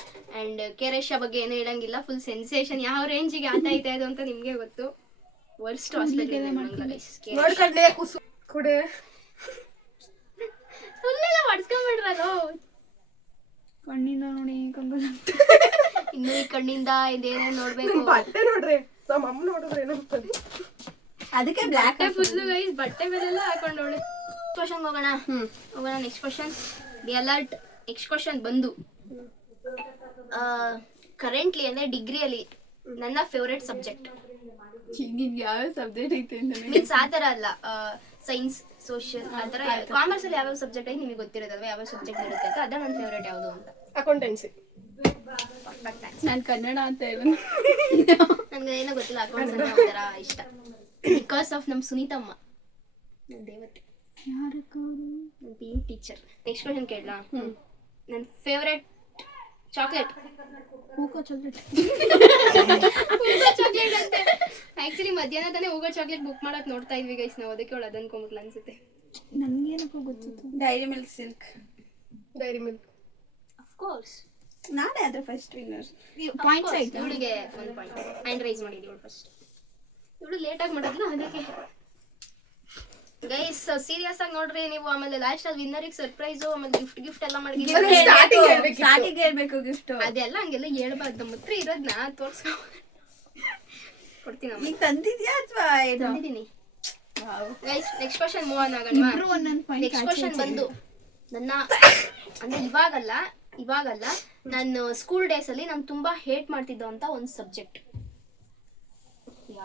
ಅಂಡ್ ಕೇರ್ ಏಷ್ಯಾ ಬಗ್ಗೆ ಏನು ಹೇಳಂಗಿಲ್ಲ. Full sensation. ಯಾವ ರೇಂಜಿಗೆ ಆತ ಇದೆ ಅದು ಅಂತ ನಿಮ್ಗೆ ಗೊತ್ತು. Worst hospital guys. ನೋಡ್ಕೊಂಡೆ ಕುಸು ಕೊಡೆ ಫುಲ್ಲೆಲ್ಲ ಹೊಡ್ಸ್ಕೊಂಡ್ಬಿಡ್ರದು. ಕಣ್ಣಿಂದ ನೋಡಿ ಇನ್ನು ಈ ಕಣ್ಣಿಂದ ಇದೇನೇ ನೋಡ್ಬೇಕು. ಬಟ್ಟೆ ನೋಡ್ರಿ, ನಮ್ಮ ಅಮ್ಮ ನೋಡಿದ್ರೆ ಏನಾಗ್ತದೆ? ಅದಕ್ಕೆ ಬ್ಲ್ಯಾಕ್ ಫುಲ್ ಗೈಸ್ ಬಟ್ಟೆ ಮೇಲೆಲ್ಲ ಹಾಕೊಂಡವಳೆ. ಕ್ವಶನ್ ಹೋಗೋಣ. Next question. The alert. Next question ಬಂದು ಕರೆಂಟ್ಲಿ ಅಂದ್ರೆ ಡಿಗ್ರಿಯಲ್ಲಿ ನನ್ನ ಫೇವ್ರೆಟ್ ಸಬ್ಜೆಕ್ಟ್. ಯಾವ ಸಬ್ಜೆಕ್ಟ್ ಐತೆ ಮೀನ್ಸ್ ಆ ಥರ ಅಲ್ಲ, ಸೈನ್ಸ್, ಸೋಷಿಯಲ್ ಆ ಥರ. ಕಾಮರ್ಸ್ ಅಲ್ಲಿ ಯಾವ್ಯಾವ ಸಬ್ಜೆಕ್ಟ್ ಐತೆ ನಿಮಗೆ ಗೊತ್ತಿರೋದಲ್ವ? ಯಾವ ಸಬ್ಜೆಕ್ಟ್ ಇರುತ್ತೆ ಅಂತ. ಅದ ನನ್ನ ಫೇವ್ರೇಟ್ ಯಾವುದು ಅಂತ. ಅಕೌಂಟೆನ್ಸಿ. ನಾನು ಕನ್ನಡ ಅಂತ ಹೇಳಿ ನನ್ಗೆ ಏನೋ ಗೊತ್ತಿಲ್ಲ. ಅಕೌಂಟ್ಸ್ ಅಂದ್ರೆ ಒಂಥರ ಇಷ್ಟ. ಬಿಕಾಸ್ ಆಫ್ ನಮ್ಮ ಸುನೀತಮ್ಮ, ನನ್ನ ದೇವತೆ, ನನ್ನ PU ಟೀಚರ್. ನೆಕ್ಸ್ಟ್ ಕ್ವಶನ್ ಕೇಳಲಾ? ನನ್ನ ಫೇವ್ರೇಟ್ ಚಾಕ್ಲೇಟ್. ಹೂಕೋ ಚಾಕ್ಲೇಟ್. ಚಾಕ್ಲೇಟ್ ಅಂತೆ. ಆಕ್ಚುಲಿ ಮಧ್ಯಾಹ್ನ ತಾನೇ ಹೋಗೋ ಚಾಕ್ಲೇಟ್ ಬುಕ್ ಮಾಡಕ್ ನೋಡ್ತಾ ಇದ್ವಿ ಗೈಸ್ ನಾವು. ಅದಕ್ಕೆ ಅವಳು ಅದನ್ಕೊಂಡ್ಬಿಟ್ಲ ಅನ್ಸುತ್ತೆ. ನನ್ಗೇನಕ್ಕೂ ಗೊತ್ತಿತ್ತು. Dairy milk silk. Dairy milk. Of course ನಾನೇ ಅದ್ರ ಫಸ್ಟ್ ವಿನ್ನರ್. ಪಾಯಿಂಟ್ಸ್ ಆಯ್ತು. ಇವಳಿಗೆ 1 ಪಾಯಿಂಟ್. ಹ್ಯಾಂಡ್ ರೈಸ್ ಮಾಡಿದ್ವಿ ಇವಳು ಫಸ್ಟ್. ಇವಳು ಲೇಟಾಗಿ ಮಾಡಿದ್ಲು ಅದಕ್ಕೆ. ಗೈಸ್ ಸೀರಿಯಸ್ ಆಗಿ ನೋಡ್ರಿ ನೀವು. ಆಮೇಲೆ ಲಾಸ್ಟ್ ಅಲ್ಲಿ ವಿನ್ನರಿಗೆ ಸರ್ಪ್ರೈಸ್, ಆಮೇಲೆ ಗಿಫ್ಟ್ ಎಲ್ಲ ಮಾಡಿ. ಸ್ಟಾರ್ಟಿಂಗ್ ಹೇಳ್ಬೇಕು ಗಿಫ್ಟ್. ಅದೆಲ್ಲ ಹಂಗೆಲ್ಲ ಹೇಳ್ಬಾರ್ದು. ನಮ್ಮ ಹತ್ರ ಇರೋದನ್ನ ತೋರ್ಸ್ಕೊ ಕೊಡ್ತೀನಿ. ಈಗ ತಂದಿದ್ಯಾ ಅಥವಾ ತಂದಿದ್ದೀನಿ guys. Next question move on ಆಗೋಣ. ನೆಕ್ಸ್ಟ್ ಕ್ವಶನ್ ಬಂದು ನನ್ನ ಅಂದ್ರೆ ಇವಾಗಲ್ಲ ನಾನು ಸ್ಕೂಲ್ ಡೇಸ್ ಅಲ್ಲಿ ನಾನು ತುಂಬಾ ಹೇಟ್ ಮಾಡ್ತಿದ್ದೋ ಅಂತ ಒಂದು ಸಬ್ಜೆಕ್ಟ್.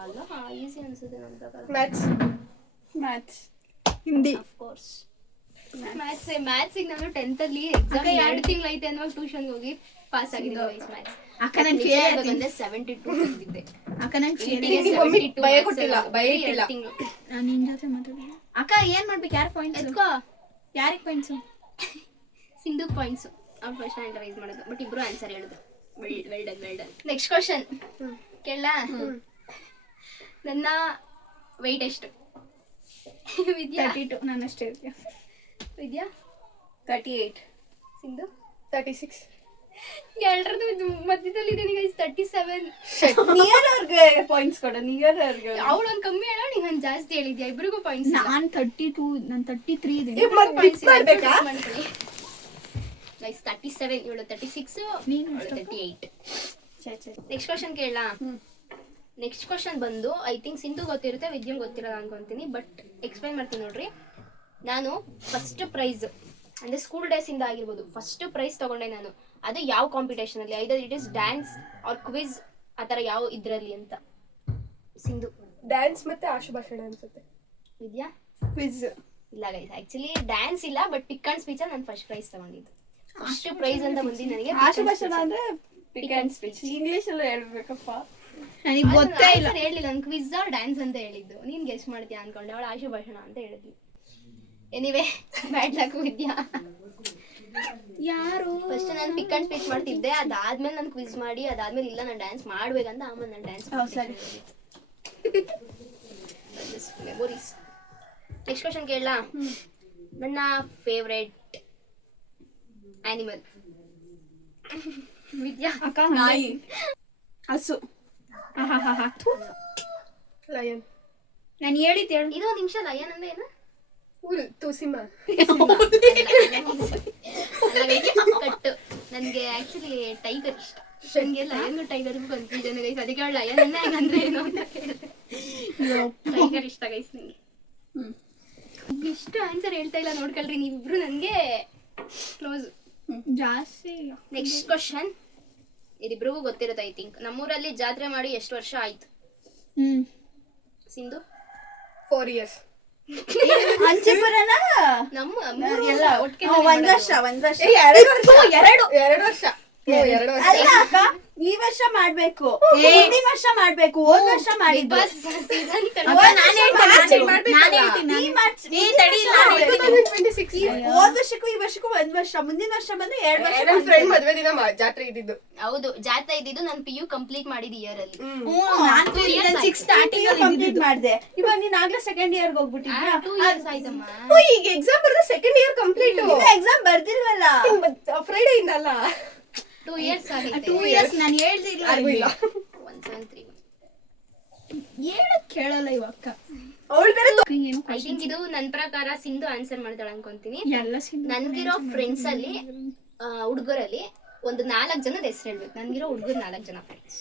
ಎಲ್ಲ ಈಸಿ ಅನ್ಸುತ್ತೆ ನನ್ನ ಪ್ರಕಾರ. ಮ್ಯಾಥ್ಸ್. ಹಿಂದಿ. ಆಫ್ ಕೋರ್ಸ್ ಮ್ಯಾಥ್ಸಿಗೆ ನಾನು 10th ಅಲ್ಲಿ ಎಕ್ಸಾಮ್ 2 ತಿಂಗಳು ಐತೆ ಅನ್ನುವಾಗ ಟ್ಯೂಷನ್ಗೆ ಹೋಗಿ ಪಾಸ್ ಆಗಿದ್ದೀನಿ ಗೈಸ್. ಮ್ಯಾಥ್ಸ್ ಅಕ್ಕ ನಾನು ಫೇಲ್ ಆಗಿದ್ದೆ. 72 ಬಂದಿದ್ದೆ. ಅಕ್ಕ ನಾನು ಫೇಲ್ ಭಯ ಕೊಟ್ಟಿಲ್ಲ. ನಾನು ನಿನ್ ಜೊತೆ ಮಾತಾಡ್ತೀನಿ. ಅಕ್ಕ ಏನ್ ಮಾಡ್ಬೇಕು? ಯಾರು ಪಾಯಿಂಟ್ಸ್ ಎತ್ಕೋ. ಯಾರಿಗೆ ಪಾಯಿಂಟ್ಸು? ಸಿಂಧು ಪಾಯಿಂಟ್ಸು. ಅವ್ರು ಫಸ್ಟ್ ಆನ್ಸರೈಸ್ ಮಾಡೋದು, ಬಟ್ ಇಬ್ರು ಆನ್ಸರ್ ಹೇಳಿದ್ರು. Well done. ನೆಕ್ಸ್ಟ್ ಕ್ವಶನ್ ಕೇಳ. ನನ್ನ ವೆಯ್ಟ್ ಎಷ್ಟು? ವಿದ್ಯಾ 32. ನಾನು ಅಷ್ಟೇ ಇರ್ತೀಯ. ವಿದ್ಯಾ 38. ಸಿಂಧು 36. ಎರಡರದ್ದು ಮಧ್ಯದಲ್ಲಿ ಇದ್ದೀನಿ ಗೈಸ್. 37. ನಿಯರ್ ಅವ್ರಿಗೆ ಪಾಯಿಂಟ್ಸ್ ಕೊಡು, ನಿಯರ್ ಅವ್ರಿಗೆ. ಅವಳು ಒಂದು ಕಮ್ಮಿ ಹೇಳ, ನೀನು ಜಾಸ್ತಿ ಹೇಳಿದ್ಯಾ. ಇಬ್ರಿಗೂ ಪಾಯಿಂಟ್ಸ್. ನಾನು 32, ನಾನು 33 ಇದ್ದೀನಿ. ಮಾಡ್ಬೇಕಾ? ಗೈಸ್ 37, ಇವಳು 36, ನೀನು ಇವಳು 38. ಛೇ. ನೆಕ್ಸ್ಟ್ ಕ್ವಶನ್ ಕೇಳಾ? ನೆಕ್ಸ್ಟ್ ಕ್ವಶನ್ ಬಂದು ಐ ಥಿಂಕ್ ಸಿಂಧು ಗೊತ್ತಿರುತ್ತೆ, ವಿದ್ಯಂ ಗೊತ್ತಿರಲ್ಲ ಅನ್ಕೊಂತೀನಿ, ಬಟ್ ಎಕ್ಸ್ಪ್ಲೈನ್ ಮಾಡ್ತೀನಿ ನೋಡ್ರಿ. ನಾನು ಫಸ್ಟ್ ಪ್ರೈಸ್ ಅಂದರೆ ಸ್ಕೂಲ್ ಡೇಸಿಂದ ಆಗಿರ್ಬೋದು, ಫಸ್ಟ್ ಪ್ರೈಸ್ ತೊಗೊಂಡೆ ನಾನು. ಅದು ಯಾವ ಕಾಂಪಿಟೇಷನಲ್ಲಿ? Either it is dance or quiz, ಆ ಥರ ಯಾವ ಇದರಲ್ಲಿ ಅಂತ. ಸಿಂಧು ಡ್ಯಾನ್ಸ್ ಮತ್ತೆ ಆಶುಭಾಷಣ ಅನ್ಸುತ್ತೆ. ವಿದ್ಯಾ ಕ್ವಿಜ್. ಇಲ್ಲ ಗೈಸ್, ಆ್ಯಕ್ಚುಲಿ ಡ್ಯಾನ್ಸ್ ಇಲ್ಲ, ಬಟ್ ಪಿಕ್ ಆ್ಯಂಡ್ ಸ್ಪೀಚಲ್ಲಿ ನಾನು ಫಸ್ಟ್ ಪ್ರೈಸ್ ತೊಗೊಂಡಿದ್ದು. ಫಸ್ಟ್ ಪ್ರೈಸ್ ಅಂತ ಬಂದಿದ್ದು ನನಗೆ. ಆಶುಭಾಷಣ ಅಂದ್ರೆ ಪಿಕ್ ಆ್ಯಂಡ್ ಸ್ಪೀಚ್. ಇಂಗ್ಲೀಷ್ ಎಲ್ಲ ಹೇಳ್ಬೇಕಪ್ಪ, ನನಗೆ ಗೊತ್ತೇ ಇಲ್ಲ. ಹೇಳಿಲ್ಲ, ನಾನು ಕ್ವಿಜ್ ಆರ್ ಡ್ಯಾನ್ಸ್ ಅಂತ ಹೇಳಿದ್ದು. ನೀನು ಗೆಸ್ ಮಾಡ್ತೀಯಾ ಅನ್ಕೊಂಡೆ, ಅವಳು ಆಶುಭಾಷಣ ಅಂತ ಹೇಳಿದ್ವಿ. ಎನಿವೆ ಬ್ಯಾಡ್ ಲಕ್ ವಿದ್ಯಾ. ಯಾರು ಫಸ್ಟ್ ನಾನು ಪಿಕ್ ಆ್ಯಂಡ್ ಸ್ಪೀಚ್ ಮಾಡ್ತಿದ್ದೆ, ಅದಾದ್ಮೇಲೆ ನಾನು ಕ್ವಿಜ್ ಮಾಡಿ, ಅದಾದ್ಮೇಲೆ ಇಲ್ಲ ನಾನು ಡ್ಯಾನ್ಸ್ ಮಾಡ್ಬೇಕಂತ ಆಮೇಲೆ ನಾನು ಡ್ಯಾನ್ಸ್. ಸರಿ. ಮೆಮೊರೀಸ್. ನೆಕ್ಸ್ಟ್ ಕ್ವಶನ್ ಕೇಳಲಾ? ನನ್ನ ಫೇವ್ರೆಟ್ ಆನಿಮಲ್? ವಿದ್ಯಾ ಅಕ್ಕ ನಾಯಿ, ಹಸು. ಲಯನ್. ನಾನು ಹೇಳಿದ್ದು ಹೇಳು. ಇದು ಒಂದು ನಿಮಿಷ. ಲಯನ್ ಅಂದ್ರೆ ಏನು? ತುಸಿಮ. ಕಟ್ಟು. ನನಗೆ ಆಕ್ಚುಲಿ ಟೈಗರ್ ಇಷ್ಟ. ನನಗೆ ಲಯನ್ ಟೈಗರ್ಗೂ ಕನ್ಫ್ಯೂಷನ್ ಗೈಸ್, ಅದಕ್ಕೆ ಅವಳು ಲಯನ್ ಅನ್ನ ಹೆಂಗಂದ್ರೆ ಏನು ಅಂತ ಕೇಳಿದೆ. ಟೈಗರ್ ಇಷ್ಟ ಗೈಸ್ ನನಗೆ. ಇಷ್ಟು ಆನ್ಸರ್ ಹೇಳ್ತಾ ಇಲ್ಲ ನೋಡ್ಕೊಳ್ರಿ ನೀವಿಬ್ರು, ನನಗೆ ಕ್ಲೋಸ್ ಜಾಸ್ತಿ. ನೆಕ್ಸ್ಟ್ ಕ್ವಶನ್ ಇದಿಬ್ರಿಗೂ ಗೊತ್ತಿರುತ್ತೆ ಐ ಥಿಂಕ್. ನಮ್ಮೂರಲ್ಲಿ ಜಾತ್ರೆ ಮಾಡಿ ಎಷ್ಟು ವರ್ಷ ಆಯ್ತು? ಸಿಂಧು 4 years. ಅಂಚಿಪುರನ ನಮ್ಮ ಎಲ್ಲ ಒಟ್ಟಿಗೆ ಒಂದ್ ವರ್ಷ 2 ವರ್ಷ. 2 ವರ್ಷ. 2 ವರ್ಷ. ಅಲ್ಲ ಅಕ್ಕ, ಈ ವರ್ಷ ಮಾಡ್ಬೇಕು, ಮುಂದಿನ ವರ್ಷ ಮಾಡ್ಬೇಕು. ಹೋದ್ ವರ್ಷ ಮಾಡಿದ್ದು. ಸೀಸನ್ ಹೋದ್ ವರ್ಷಕ್ಕೂ ಈ ವರ್ಷಕ್ಕೂ 1 ವರ್ಷ, ಮುಂದಿನ ವರ್ಷ ಬಂದ್ರೆ 2 ವರ್ಷ. ನನ್ನ ಫ್ರೆಂಡ್ ಮದ್ವೆ ದಿನ ಜಾತ್ರೆ ಇದ್ದಿದ್ದು. ಹೌದು, ಜಾತ್ರೆ ಇದ್ದಿದ್ದು ನಾನು PU ಕಂಪ್ಲೀಟ್ ಮಾಡಿದ ಇಯರ್ ಅಲ್ಲಿ. ಕಂಪ್ಲೀಟ್ ಮಾಡಿದೆ. ಇವಾಗ ನೀನ್ ಆಗ್ಲೇ ಸೆಕೆಂಡ್ ಇಯರ್ ಹೋಗ್ಬಿಟ್ಟಿದ್ಯಾ? 2 years ಆಯ್ತಮ್ಮ. ಈಗ ಎಕ್ಸಾಮ್ ಬರೆದ ಸೆಕೆಂಡ್ ಇಯರ್ ಕಂಪ್ಲೀಟ್. ಎಕ್ಸಾಮ್ ಬರ್ದಿಲ್ವಲ್ಲ? ಫ್ರೈಡೆ ಇಂದಲ್ಲ, 2 years ಆಗೈತೆ. 2 years ನಾನು ಹೇಳ್ದಿಲ್ಲ. 173. ಹೇಳದ್ ಕೇಳಲ್ಲ ಇವಕ್ಕ. ಅವಳು ಬೇರೆ ಐ ಥಿಂಕ್ ಇದು ನನ್ನ ಪ್ರಕಾರ ಸಿಂಧು ಆನ್ಸರ್ ಮಾಡ್ತಾಳೆ ಅನ್ಕೊಂತೀನಿ. ಎಲ್ಲ ನನ್ಗಿರೋ ಫ್ರೆಂಡ್ಸ್ ಅಲ್ಲಿ ಹುಡುಗರಲ್ಲಿ ಒಂದು 4 ಜನದ ಹೆಸರು ಹೇಳ್ಬೇಕು. ನನ್ಗಿರೋ ಹುಡುಗರು 4 ಜನ ಫ್ರೆಂಡ್ಸ್.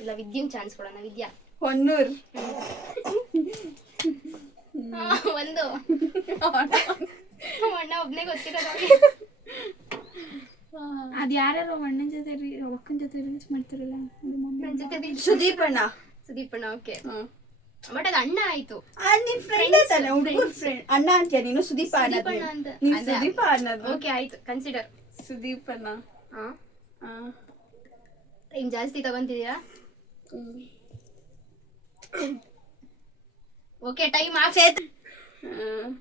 ಇಲ್ಲ ವಿದ್ಯುನ್ ಚಾನ್ಸ್ ಕೊಡೋಣ. ವಿದ್ಯಾ ಹೊನ್ನೂರ್. ಒಂದು ಅಣ್ಣ ಒಬ್ನೇ ಗೊತ್ತಿರೋದು. ಅದ್ ಯಾರು ಅಣ್ಣನ ಜೊತೆ ಒಕ್ಕನ ಜೊತೆ ರೀಲ್ಸ್ ಮಾಡ್ತಿರಲ್ಲ, ನನ್ನ ಜೊತೆ ಸುದೀಪ್ ಅಣ್ಣ. ಸುದೀಪಣ್ಣ. ಓಕೆ, ಬಟ್ ಅದು ಅಣ್ಣ ಆಯ್ತು. ನಿನ್ ಫ್ರೆಂಡ್ ತಾನೆ, ಹುಡುಗರ ಫ್ರೆಂಡ್. ಅಣ್ಣ ಅಂತೀಯ ನೀನು? ಸುದೀಪ ಅಣ್ಣ ಅಂತ. ನೀನ್ ಸುದೀಪ ಅನ್ನೋದು. ಓಕೆ ಆಯ್ತು, ಕನ್ಸಿಡರ್. ಸುದೀಪ್ ಅಣ್ಣ. ಟೈಮ್ ಜಾಸ್ತಿ ತಗೊಂತಿದ್ದೀರಾ? ಓಕೆ, ಟೈಮ್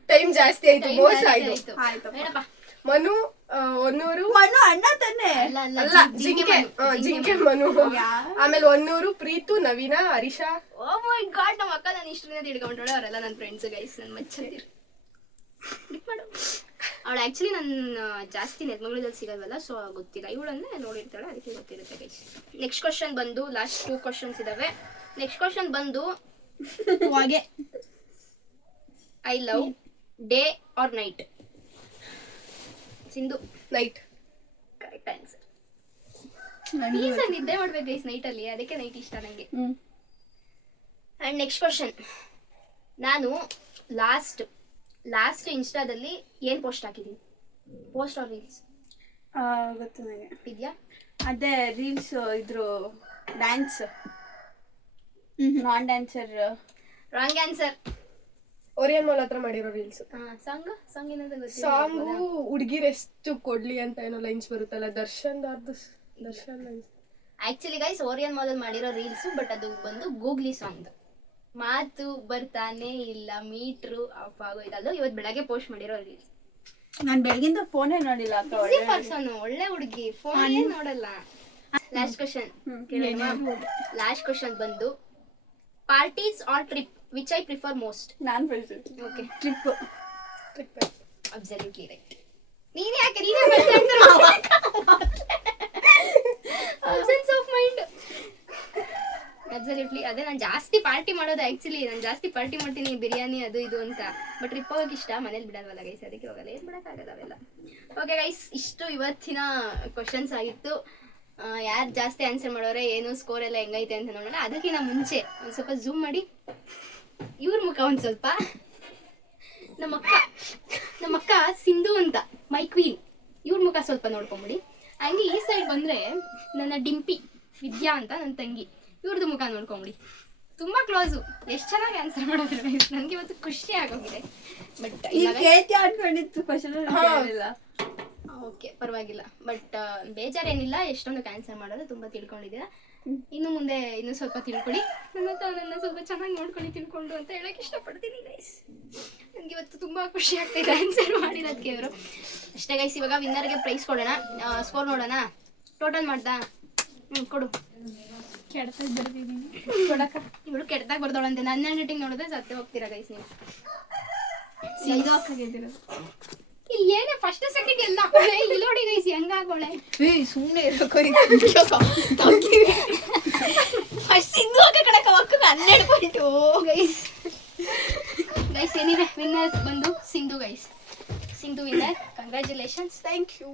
ಟೈಮ್ ಜಾಸ್ತಿ ಆಯ್ತು, ಮೋಸ ಆಯ್ತು. ಹೇಳಪ್ಪ. ಮನು ಹೊನ್ನೂರು. ಮನು ಅಣ್ಣ ತಾನೆ? ಅಲ್ಲ, ಜಿಂಕೆ ಮನು. ಆಮೇಲೆ ಹೊನ್ನೂರು, ಪ್ರೀತು, ನವೀನ, ಹರೀಶಾ. ಓ ಮೈ ಗಾಡ್, ನಮ್ಮ ಅಕ್ಕ ನಾನು ಇಷ್ಟು ದಿನ ತಿಳ್ಕೊಂಡೋಳೆ. ಅವರೆಲ್ಲ ನನ್ನ ಫ್ರೆಂಡ್ಸ್ ಗೈಸ್, ನನ್ನ ಮಚ್ಚಂದಿರು. ಅವಳು ಆ್ಯಕ್ಚುಲಿ ನನ್ನ ಜಾಸ್ತಿ ನೆಲಮಂಗಲದಲ್ಲಿ ಸಿಗೋಲ್ವಲ್ಲ, ಸೊ ಗೊತ್ತಿಲ್ಲ. ಇವಳನ್ನೇ ನೋಡಿರ್ತಾಳೆ, ಅದಕ್ಕೆ ಗೊತ್ತಿರುತ್ತೆ ಗೈಸ್. ನೆಕ್ಸ್ಟ್ ಕ್ವಶನ್ ಬಂದು ಲಾಸ್ಟ್ 2 ಕ್ವಶನ್ಸ್ ಇದಾವೆ. ನೆಕ್ಸ್ಟ್ ಕ್ವಶನ್ ಬಂದು I love day or night? Sindhu night. Correct answer. Please ನಿದ್ದೆ ಮಾಡ್ಬೇಕು ಗೈಸ್ ನೈಟಲ್ಲಿ, ಅದಕ್ಕೆ ನೈಟ್ ಇಷ್ಟ ನನಗೆ. ಆ್ಯಂಡ್ ನೆಕ್ಸ್ಟ್ ಕ್ವಶನ್, ನಾನು ಲಾಸ್ಟ್ ಇನ್ಸ್ಟಾದಲ್ಲಿ ಏನು ಪೋಸ್ಟ್ ಹಾಕಿದ್ದೀನಿ? Post or reels? ಗೊತ್ತು ನನಗೆ. ಇದೆಯಾ? ಅದೇ ರೀಲ್ಸ್ ಇದ್ರು ಡ್ಯಾನ್ಸ್, ನಾನ್ dancer. Wrong answer. Orion mall ಹತ್ರ ಮಾಡಿರೋ ರೀಲ್ಸ್. ಸಾಂಗ್ ಏನಂತ ಗೊತ್ತಿಲ್ಲ. ಸಾಂಗು ಹುಡುಗಿರ್ ಎಷ್ಟು ಕೊಡ್ಲಿ ಅಂತ ಏನೋ ಲೈನ್ಸ್ ಬರುತ್ತಲ್ಲ, Darshan lines. Actually guys Orion mall ಅಲ್ಲಿ ಮಾಡಿರೋ ರೀಲ್ಸ್, ಬಟ್ ಅದು ಬಂದು ಗೂಗ್ಲಿ ಸಾಂಗ್. ಮಾತು ಬರ್ತಾನೆ ಇಲ್ಲ, ಮೀಟ್ರು ಆಫ್ ಆಗೋಯ್ತು. ಅದು ಇವತ್ತು ಬೆಳಗ್ಗೆ ಪೋಸ್ಟ್ ಮಾಡಿರೋ ರೀಲ್ಸ್. ನಾನು ಬೆಳಗಿಂದ ಫೋನೇ ನೋಡಿಲ್ಲ ಅಕ್ಕ. ಈಸಿ ಪರ್ಸನ್, ಒಳ್ಳೆ ಹುಡುಗಿ, ಫೋನ್ ನೋಡಲ್ಲ. ಲಾಸ್ಟ್ ಕ್ವಶನ್ ಲಾಸ್ಟ್ ಕ್ವಶನ್ ಬಂದು parties or trip which I prefer most. ನಾನು friends okay, trip. Absolutely right. ನೀನ್ ಯಾಕೆ ನೀನೇ ಅಬ್ಸೆನ್ಸ್ ಆಫ್ ಮೈಂಡ್. ಅಬ್ಸಲ್ಯೂಟ್ಲಿ ಅದೇ. ನಾನು ಜಾಸ್ತಿ ಪಾರ್ಟಿ ಮಾಡೋದು ಆ್ಯಕ್ಚುಲಿ. ನಾನು ಜಾಸ್ತಿ ಪಾರ್ಟಿ ಮಾಡ್ತೀನಿ, ಬಿರಿಯಾನಿ ಅದು ಇದು ಅಂತ. ಬಟ್ ಟ್ರಿಪ್ ಹೋಗಕ್ಕೆ ಇಷ್ಟ, ಮನೇಲಿ ಬಿಡಲ್ವಲ್ಲ ಗೈಸ್, ಅದಕ್ಕೆ ಹೋಗಲ್ಲ. ಏನು ಬಿಡೋಕ್ಕಾಗಲ್ಲ ಅವೆಲ್ಲ. ಓಕೆ ಗೈಸ್, ಇಷ್ಟು ಇವತ್ತಿನ ಕ್ವಶನ್ಸ್ ಆಗಿತ್ತು. ಯಾರು ಜಾಸ್ತಿ ಆನ್ಸರ್ ಮಾಡೋರೆ, ಏನು ಸ್ಕೋರ್ ಎಲ್ಲ ಹೆಂಗೈತೆ ಅಂತ ನೋಡೋಣ. ಅದಕ್ಕಿಂತ ಮುಂಚೆ ಒಂದು ಸ್ವಲ್ಪ ಝೂಮ್ ಮಾಡಿ ಇವ್ರ ಮುಖ ಒಂದು ಸ್ವಲ್ಪ. ನಮ್ಮಕ್ಕ ಸಿಂಧು ಅಂತ, ಮೈ ಕ್ವೀನ್, ಇವ್ರ ಮುಖ ಸ್ವಲ್ಪ ನೋಡ್ಕೊಂಬಿಡಿ. ಹಂಗೆ ಈ ಸೈಡ್ ಬಂದರೆ ನನ್ನ ಡಿಂಪಿ ವಿದ್ಯಾ ಅಂತ, ನನ್ನ ತಂಗಿ, ಇವ್ರದ್ದು ಮುಖ ನೋಡ್ಕೊಂಬಿಡಿ. ತುಂಬ ಕ್ಲೋಸು. ಎಷ್ಟು ಚೆನ್ನಾಗಿ ಆನ್ಸರ್ ಮಾಡೋದು ನನಗೆ ಇವತ್ತು ಖುಷಿ ಆಗೋಗಿದೆ. ಬಟ್ ಅನ್ಕೊಂಡಿತ್ತು ಕ್ವಶನ್ ಇಲ್ಲ. ಓಕೆ, ಪರವಾಗಿಲ್ಲ. ಬಟ್ ಬೇಜಾರೇನಿಲ್ಲ. ಎಷ್ಟೊಂದು ಆನ್ಸರ್ ಮಾಡೋದು ತುಂಬ ತಿಳ್ಕೊಂಡಿದ್ದೀರಾ. ಇನ್ನು ಮುಂದೆ ಇನ್ನೂ ಸ್ವಲ್ಪ ತಿಳ್ಕೊಳ್ಳಿ. ನನ್ನ ಸ್ವಲ್ಪ ಚೆನ್ನಾಗಿ ನೋಡ್ಕೊಳ್ಳಿ, ತಿಳ್ಕೊಂಡು ಅಂತ ಹೇಳಕ್ಕೆ ಇಷ್ಟಪಡ್ತೀನಿ ಗೈಸ್. ನನಗೆ ಇವತ್ತು ತುಂಬ ಖುಷಿ ಆಗ್ತಾಯಿದೆ ಆನ್ಸರ್ ಮಾಡಿರೋದಕ್ಕೆ ಇವರು. ಅಷ್ಟೇ ಗೈಸ್, ಇವಾಗ ವಿನ್ನರ್ಗೆ ಪ್ರೈಸ್ ಕೊಡೋಣ. ಸ್ಕೋರ್ ನೋಡೋಣ. ಟೋಟಲ್ ಮಾಡ್ದಾ? ಕೊಡು. ಕೆಡ್ತಾಗ ಬರ್ತಿದ್ದೀನಿ ಕೊಡಕ್ಕ. ಇವಳು ಕೆಟ್ಟದಾಗ ಬರ್ದೋಳಂತೆ. ನನ್ನ ಹ್ಯಾಂಡ್ ರೈಟಿಂಗ್ ನೋಡಿದ್ರೆ ಸತ್ತೇ ಹೋಗ್ತೀರಾ ಗೈಸ್ ನೀವು. ಇದು ಹಾಕಾಗಿದ್ದೀರೋದು ಇಲ್ಲಿ ಏನೇ ಫಸ್ಟ್ ಸೆಕೆಂಡ್ ಎಲ್ಲ ಇಲ್ಲಿ ನೋಡಿ ಗೈಸ್ ಹೆಂಗಾಗೋಳೆ. ಸುಮ್ಮನೆ ಇರಬೇಕು. ಫಸ್ಟ್ ಸಿಂಧು ಹಾಕಕ್ಕ 12 point guys. Guys anyway winner ಬಂದು Sindhu guys. Sindhu winner, congratulations. Thank you.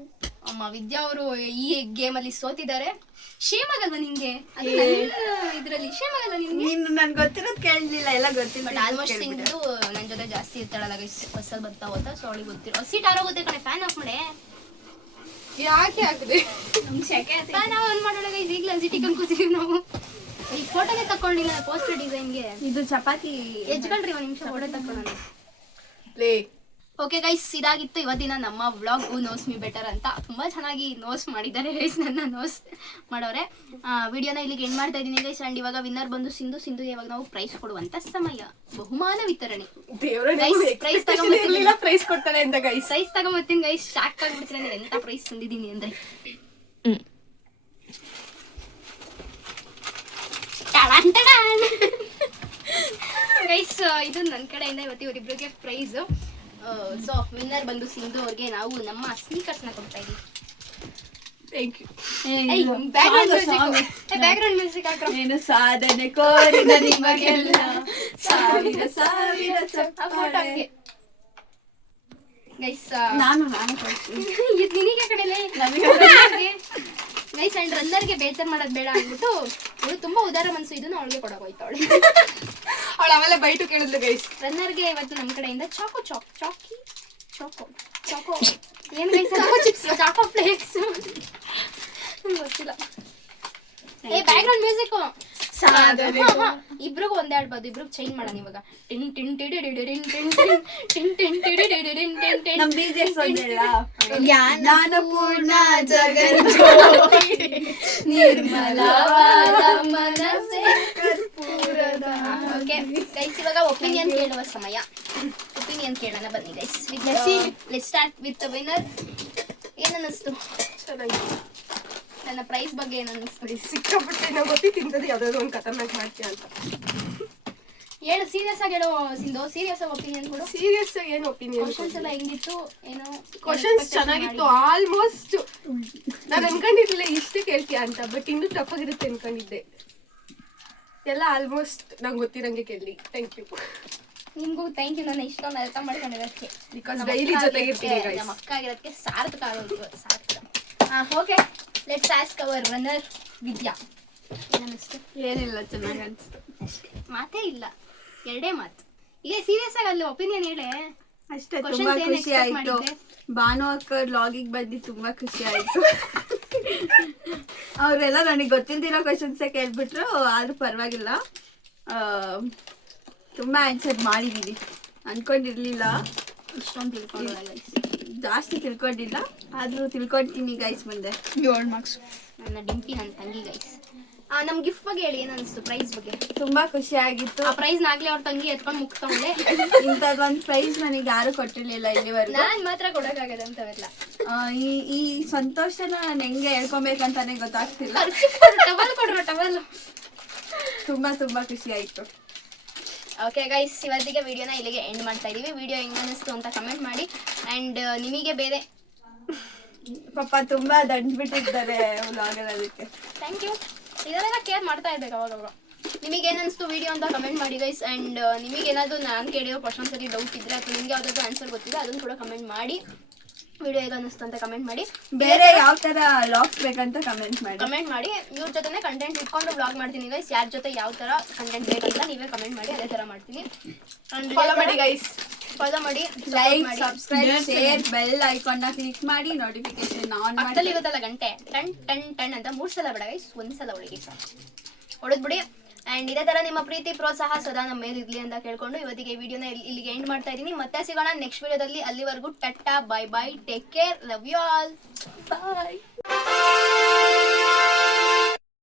ಅಮ್ಮ ವಿದ್ಯಾ ಅವರು ಈ ಗೇಮಲ್ಲಿ ಸೋತಿದ್ದಾರೆ. ಶೇಮ್ ಆಗಲ್ವಾ ನಿಂಗೆ? ಇದರಲ್ಲಿ ಶೇಮ್ ಆಗಲ್ಲ ನಿಮ್ಗೆ? ನೀನು ನನ್ಗೆ ಗೊತ್ತಿರೋದು ಕೇಳಲಿಲ್ಲ, ಎಲ್ಲ ಗೊತ್ತಿಲ್ಲ. ಬಟ್ ಆಲ್ಮೋಸ್ಟ್ ಸಿಂಧು ನನ್ನ ಜೊತೆ ಜಾಸ್ತಿ ಇರ್ತಾಳಲ್ಲ ಗೈಸ್, ಬಸ್ಸಲ್ಲಿ ಬರ್ತಾ ಹೋಗ್ತಾ. ಸೊ ಅವಳಿಗೆ ಗೊತ್ತಿರೋ ಸೀಟ್ ಆರೋ ಗೊತ್ತೇ ಕಣೆ. ಫ್ಯಾನ್ ಆಫ್ ಮಾಡೆ. ಯಾಕೆ ಆಗಿದೆ? ಫ್ಯಾನ್ ಆನ್ ಮಾಡೋಣ ಗೈಸ್. ಈಗಲೇ ಸಿಟಿ ಕೂತಿದ್ದೀವಿ ನಾವು. ಈ ಫೋಟೋನೇ ತಗೊಂಡಿಲ್ಲ ಪೋಸ್ಟರ್ ಡಿಸೈನ್ಗೆ. ಇದು ಚಪಾತಿ ಎಜ್ಕೊಳ್ರಿ ಒಂದು ನಿಮಿಷ ಫೋಟೋ ತಕೊಳ್ಳೋಣ. ಪ್ಲೇ. ಓಕೆ ಗೈಸ್, ಇದಾಗಿತ್ತು ಇವತ್ತಿನ ನಮ್ಮ ವ್ಲಾಗ್ ಹೂ ನೋಸ್ ಮಿ ಬೆಟರ್ ಅಂತ. ತುಂಬ ಚೆನ್ನಾಗಿ ನೋಸ್ ಮಾಡಿದ್ದಾರೆ ಗೈಸ್, ನನ್ನ ನೋಸ್ ಮಾಡೋರೆ. ವಿಡಿಯೋನ ಇಲ್ಲಿಗೆ ಎಂಡ್ ಮಾಡ್ತಾ ಇದ್ದೀನಿ ಗೈಸ್. ಆ್ಯಂಡ್ ಇವಾಗ ವಿನ್ನರ್ ಬಂದು ಸಿಂಧುಗೆ ಇವಾಗ ನಾವು ಪ್ರೈಸ್ ಕೊಡುವಂಥ ಸಮಯ. ಬಹುಮಾನ ವಿತರಣೆ. ಪ್ರೈಸ್ ತಗೊಂಬರ್ತೀನಿ. ಪ್ರೈಸ್ ಕೊಡ್ತಾರೆ ಅಂತ ಗೈಸ್. ಪ್ರೈಸ್ ತಗೊಂಬರ್ತೀನಿ ಗೈಸ್. ಶಾಕ್ ಆಗ್ಬಿಡ್ತೀನಿ ನಾನು ಎಂಥ ಪ್ರೈಸ್ ತಂದಿದ್ದೀನಿ ಅಂದರೆ. ಗೈಸ್, ಇದು ನನ್ನ ಕಡೆಯಿಂದ ಇವತ್ತು ಇವರಿಬ್ಬರಿಗೆ ಪ್ರೈಸು. ಸೊ ವಿನ್ನರ್ ಬಂದು ಸಿಂಧು ಅವ್ರಿಗೆ ನಾವು ನಮ್ಮ ಸ್ನೀಕರ್ಸ್ನ ಕೊಡ್ತಾ ಇದ್ದೀವಿ. Thank you. ಬ್ಯಾಕ್ಗ್ರೌಂಡ್ ಮ್ಯೂಸಿಕ್ ಹಾಕ್ರೋ. ಏನು ಸಾಧನೆ ಕೋರಿದ ನಿಮಗೆಲ್ಲ ಸಾವಿರ ಸಾವಿರ ಚಪ್ಪಾಳೆ. ಗೈಸ್ ನಾನು ಇದು ನಿನಗೆ ಕಡೆಯಲ್ಲೇ ಗೈಸ್. ಅಂಡ್ ರನ್ನರ್ಗೆ ಬೇಜಾರು ಮಾಡೋದು ಬೇಡ ಅಂದ್ಬಿಟ್ಟು ಇವಳು ತುಂಬಾ ಉದಾರ ಮನಸ್ಸು, ಇದನ್ನು ಅವಳಿಗೆ ಕೊಡೋಗೋಯ್ತು. ಅವಳು ಆಮೇಲೆ ಬೈಟು ಕೇಳಿದ್ಲು ಗೈಸ್. ರನ್ನರ್ಗೆ ಇವತ್ತು ನಮ್ಮ ಕಡೆಯಿಂದ ಚಾಕೋ ಏನು ಗೈಸ್? ಚಾಕೋ ಫ್ಲೇಕ್ಸ್ ಗೊತ್ತಿಲ್ಲ. ಬ್ಯಾಕ್ಗ್ರೌಂಡ್ ಮ್ಯೂಸಿಕ್ ಇಬ್ರಿಗೂ ಒಂದೇ ಆಡ್ಬೋದು. ಇಬ್ರಿಗೂ ಚೇಂಜ್ ಮಾಡೋಣ ಇವಾಗ. ಟಿನ್ ಟಿನ್ ಟಿಡಿ ಟಿಡಿ ಟಿನ್ ಟಿನ್ ಟಿನ್ ಟಿನ್ ಟಿನ್ ಟಿಡಿ ಟಿಡಿ ಟಿನ್ ಟಿನ್ ಟಿನ್. ನಮ್ಮ ಡಿಜೆ ಸೊಂದಿಲ್ಲ. ಜ್ಞಾನಪೂರ್ಣ ಜಗಜ್ಯೋತಿ ನಿರ್ಮಲವಾದ ಮನಸ್ಸೇ ಕರ್ಪೂರದ. ಓಕೆ ಗೈಸ್, ಇವಾಗ ಒಪಿನಿಯನ್ ಕೇಳುವ ಸಮಯ. ಒಪಿನಿಯನ್ ಕೇಳೋಣ ಬನ್ನಿ guys. Let's start with winner. ಏನನ್ನಿಸ್ತು ನನ್ನ ಪ್ರೈಸ್ ಬಗ್ಗೆ? ಏನನ್ನಿಸ್ತು? ಸಿಕ್ಕಾಪಟ್ಟೆ ನಾವು ಗೊತ್ತಿತ್ತಿಂತದ್ದು ಯಾವ್ದಾದ್ರು ಒಂದು ಖತರ್ನಾಕ್ ಮಾಡ್ತೀಯ ಅಂತ ಹೇಳು. ಸೀರಿಯಸ್ ಆಗಿ ಹೇಳೋ ಸಿಂಧು. ಸೀರಿಯಸ್ ಆಗಿ ಒಪಿನಿಯನ್ ಕೊಡು. ಸೀರಿಯಸ್ ಆಗಿ ಏನು ಒಪಿನಿಯನ್? ಕ್ವಶನ್ಸ್ ಎಲ್ಲ ಹೆಂಗಿತ್ತು? ಏನೋ ಕ್ವಶನ್ಸ್ ಚೆನ್ನಾಗಿತ್ತು ಆಲ್ಮೋಸ್ಟ್. ನಾನು ಅನ್ಕೊಂಡಿರ್ಲಿಲ್ಲ ಇಷ್ಟು ಕೇಳ್ತೀಯ ಅಂತ, ಬಟ್ ಇನ್ನೂ ಟಫ್ ಆಗಿರುತ್ತೆ ಅನ್ಕೊಂಡಿದ್ದೆ. ಎಲ್ಲ ಆಲ್ಮೋಸ್ಟ್ ನಂಗೆ ಗೊತ್ತಿರಂಗೆ ಕೇಳಿ. Thank you. ನಿಮ್ಗೂ ಥ್ಯಾಂಕ್ ಯು. ನಾನು ಇಷ್ಟೊಂದು ಅರ್ಥ ಮಾಡ್ಕೊಂಡಿರೋದಕ್ಕೆ. ಬಿಕಾಸ್ ಡೈಲಿ ಜೊತೆಗಿರ್ತೀನಿ ಗೈಸ್. ನಮ್ಮ ಅಕ್ಕ ಆಗಿರೋದಕ್ಕೆ ಸಾರ್ಥಕ ಆಗೋದು. ಸಾರ್ಥಕ. Okay, let's ask our runner Vidya. ಏನನ್ನಿಸ್ತು? ಏನಿಲ್ಲ, ಚೆನ್ನಾಗಿ ಅನಿಸ್ತು. ಮಾತೇ ಇಲ್ಲ, ಎರಡೇ ಮಾತು. ಈಗ ಸೀರಿಯಸ್ ಆಗಿ ಅಲ್ಲಿ ಒಪಿನಿಯನ್ ಹೇಳೆ ಅಷ್ಟೇ. ತುಂಬಾ ಖುಷಿ ಆಯ್ತು. ಭಾನು ಅಕ್ಕ ಲಾಗಿಗೆ ಬಂದು ತುಂಬಾ ಖುಷಿ ಆಯ್ತು. ಅವರೆಲ್ಲ ನನಗೆ ಗೊತ್ತಿಲ್ದಿರೋ ಕ್ವಶನ್ಸೇ ಕೇಳ್ಬಿಟ್ರು, ಆದ್ರೂ ಪರವಾಗಿಲ್ಲ. ತುಂಬಾ ಆನ್ಸರ್ ಮಾಡಿದೀವಿ. ಅನ್ಕೊಂಡಿರ್ಲಿಲ್ಲ ಇಷ್ಟೊಂದು ತಿಳ್ಕೊಳ್ಳೋಲ್ಲ. ಜಾಸ್ತಿ ತಿಳ್ಕೊಂಡಿಲ್ಲ, ಆದ್ರೂ ತಿಳ್ಕೊಳ್ತೀನಿ ಗೈಸ್ ಮುಂದೆ. 7 ಮಾರ್ಕ್ಸ್. ನನ್ನ ಡಿಂಪಿ ನನ್ನ ತಂಗಿ ಗೈಸ್. ನಮ್ ಗಿಫ್ಟ್ ಬಗ್ಗೆ ಹೇಳಿ, ಏನ್ ಅನಿಸ್ತು ಪ್ರೈಸ್ ಬಗ್ಗೆ? ತುಂಬಾ ಖುಷಿ ಆಗಿತ್ತು. ಆ ಪ್ರೈಸ್ ನಾಗ್ಲೇ ಅವ್ರ ತಂಗಿ ಎತ್ಕೊಂಡು ಮುಗ್ತವಳೆ. ಇಂಥದ್ದೊಂದು ಪ್ರೈಸ್ ನನಗೆ ಯಾರು ಕೊಟ್ಟಿರ್ಲಿಲ್ಲ ಇಲ್ಲಿವರೆಗೂ. ನಾನ್ ಮಾತ್ರ ಕೊಡಕ್ಕಾಗದ ಅಂತವೆಲ್ಲ. ಈ ಸಂತೋಷನ ನಾನು ಹೆಂಗೆ ಹೇಳ್ಕೊಬೇಕಂತಾನೆ ಗೊತ್ತಾಗ್ತಿಲ್ಲ. ಟವಲ್ ಕೊಡ್ರ, ಟವಲ್. ತುಂಬಾ ತುಂಬಾ ಖುಷಿ ಆಯ್ತು. ಓಕೆ ಗೈಸ್, ಇವತ್ತಿಗೆ ವಿಡಿಯೋನ ಇಲ್ಲಿಗೆ ಎಂಡ್ ಮಾಡ್ತಾ ಇದೀವಿ. ವಿಡಿಯೋ ಹೆಂಗ್ ಅನಿಸ್ತು ಅಂತ ಕಮೆಂಟ್ ಮಾಡಿ. ಅಂಡ್ ನಿಮಗೆ ಬೇರೆ ಪಾಪ ತುಂಬಾ ದಂಡ್ಬಿಟ್ಟಿದ್ದಾರೆ ವ್ಲಾಗಲ್ಲಿ. Thank you. ಇದೆಲ್ಲ ಕೇರ್ ಮಾಡ್ತಾ ಇರ್ಬೇಕು ಅವಾಗ. ನಿಮಗೆ ಏನು ಅನಿಸ್ತು ವಿಡಿಯೋ ಅಂತ ಕಮೆಂಟ್ ಮಾಡಿ ಗೈಸ್. ಆ್ಯಂಡ್ ನಿಮಗೆ ಏನಾದರೂ ನಾನು ಕೇಳಿರೋ ಕ್ವಶನ್ಸ್ ಅಲ್ಲಿ ಡೌಟ್ ಇದ್ದರೆ ಅಥವಾ ನಿಮಗೆ ಯಾವುದಾದ್ರು ಆನ್ಸರ್ ಗೊತ್ತಿದೆ ಅದನ್ನು ಕೂಡ ಕಮೆಂಟ್ ಮಾಡಿ. ವಿಡಿಯೋ ಹೇಗೆ ಅನ್ನಿಸ್ತು ಅಂತ ಕಮೆಂಟ್ ಮಾಡಿ. ಬೇರೆ ಯಾವ ಥರ ವ್ಲಾಗ್ಸ್ ಬೇಕಂತ ಕಮೆಂಟ್ ಮಾಡಿ. ಇವ್ರ ಜೊತೆನೇ ಕಂಟೆಂಟ್ ಇಟ್ಕೊಂಡು ವ್ಲಾಗ್ ಮಾಡ್ತೀನಿ ಗೈಸ್. ಯಾರ ಜೊತೆ ಯಾವ ಥರ ಕಂಟೆಂಟ್ ಬೇಕಂತ ನೀವೇ ಕಮೆಂಟ್ ಮಾಡಿ, ಅದೇ ಥರ ಮಾಡ್ತೀನಿ. ಫಾಲೋ ಮಾಡಿ ಗೈಸ್, ಫಾಲೋ ಮಾಡಿ, ಲೈಕ್, ಸಬ್ಸ್ಕ್ರೈಬ್, ಶೇರ್, ಬೆಲ್ ಐಕಾನ್ನ ಕ್ಲಿಕ್ ಮಾಡಿ, ನೋಟಿಫಿಕೇಶನ್ ಆನ್ ಮಾಡಿ. ಪಕ್ಕದಲ್ಲಿ ಇರುತ್ತಲ್ಲ ಗಂಟೆ, ಟನ್ ಟನ್ ಟನ್ ಅಂತ 3 ಸಲ ಬೇಡ ಗೈಸ್, 1 ಸಲ ಹೊಡೆದ್ಬಿಡಿ. ಆ್ಯಂಡ್ ಇದೇ ಥರ ನಿಮ್ಮ ಪ್ರೀತಿ ಪ್ರೋತ್ಸಾಹ ಸದಾ ನಮ್ಮ ಮೇಲೆ ಇರಲಿ ಅಂತ ಕೇಳ್ಕೊಂಡು ಇವತ್ತಿಗೆ ಈ ವಿಡಿಯೋನ ಇಲ್ಲಿಗೆ ಎಂಡ್ ಮಾಡ್ತಾ ಇದ್ದೀನಿ. ಮತ್ತೆ ಸಿಗೋಣ ನೆಕ್ಸ್ಟ್ ವಿಡಿಯೋದಲ್ಲಿ. ಅಲ್ಲಿವರೆಗೂ tata, bye bye, take care, love you all, bye.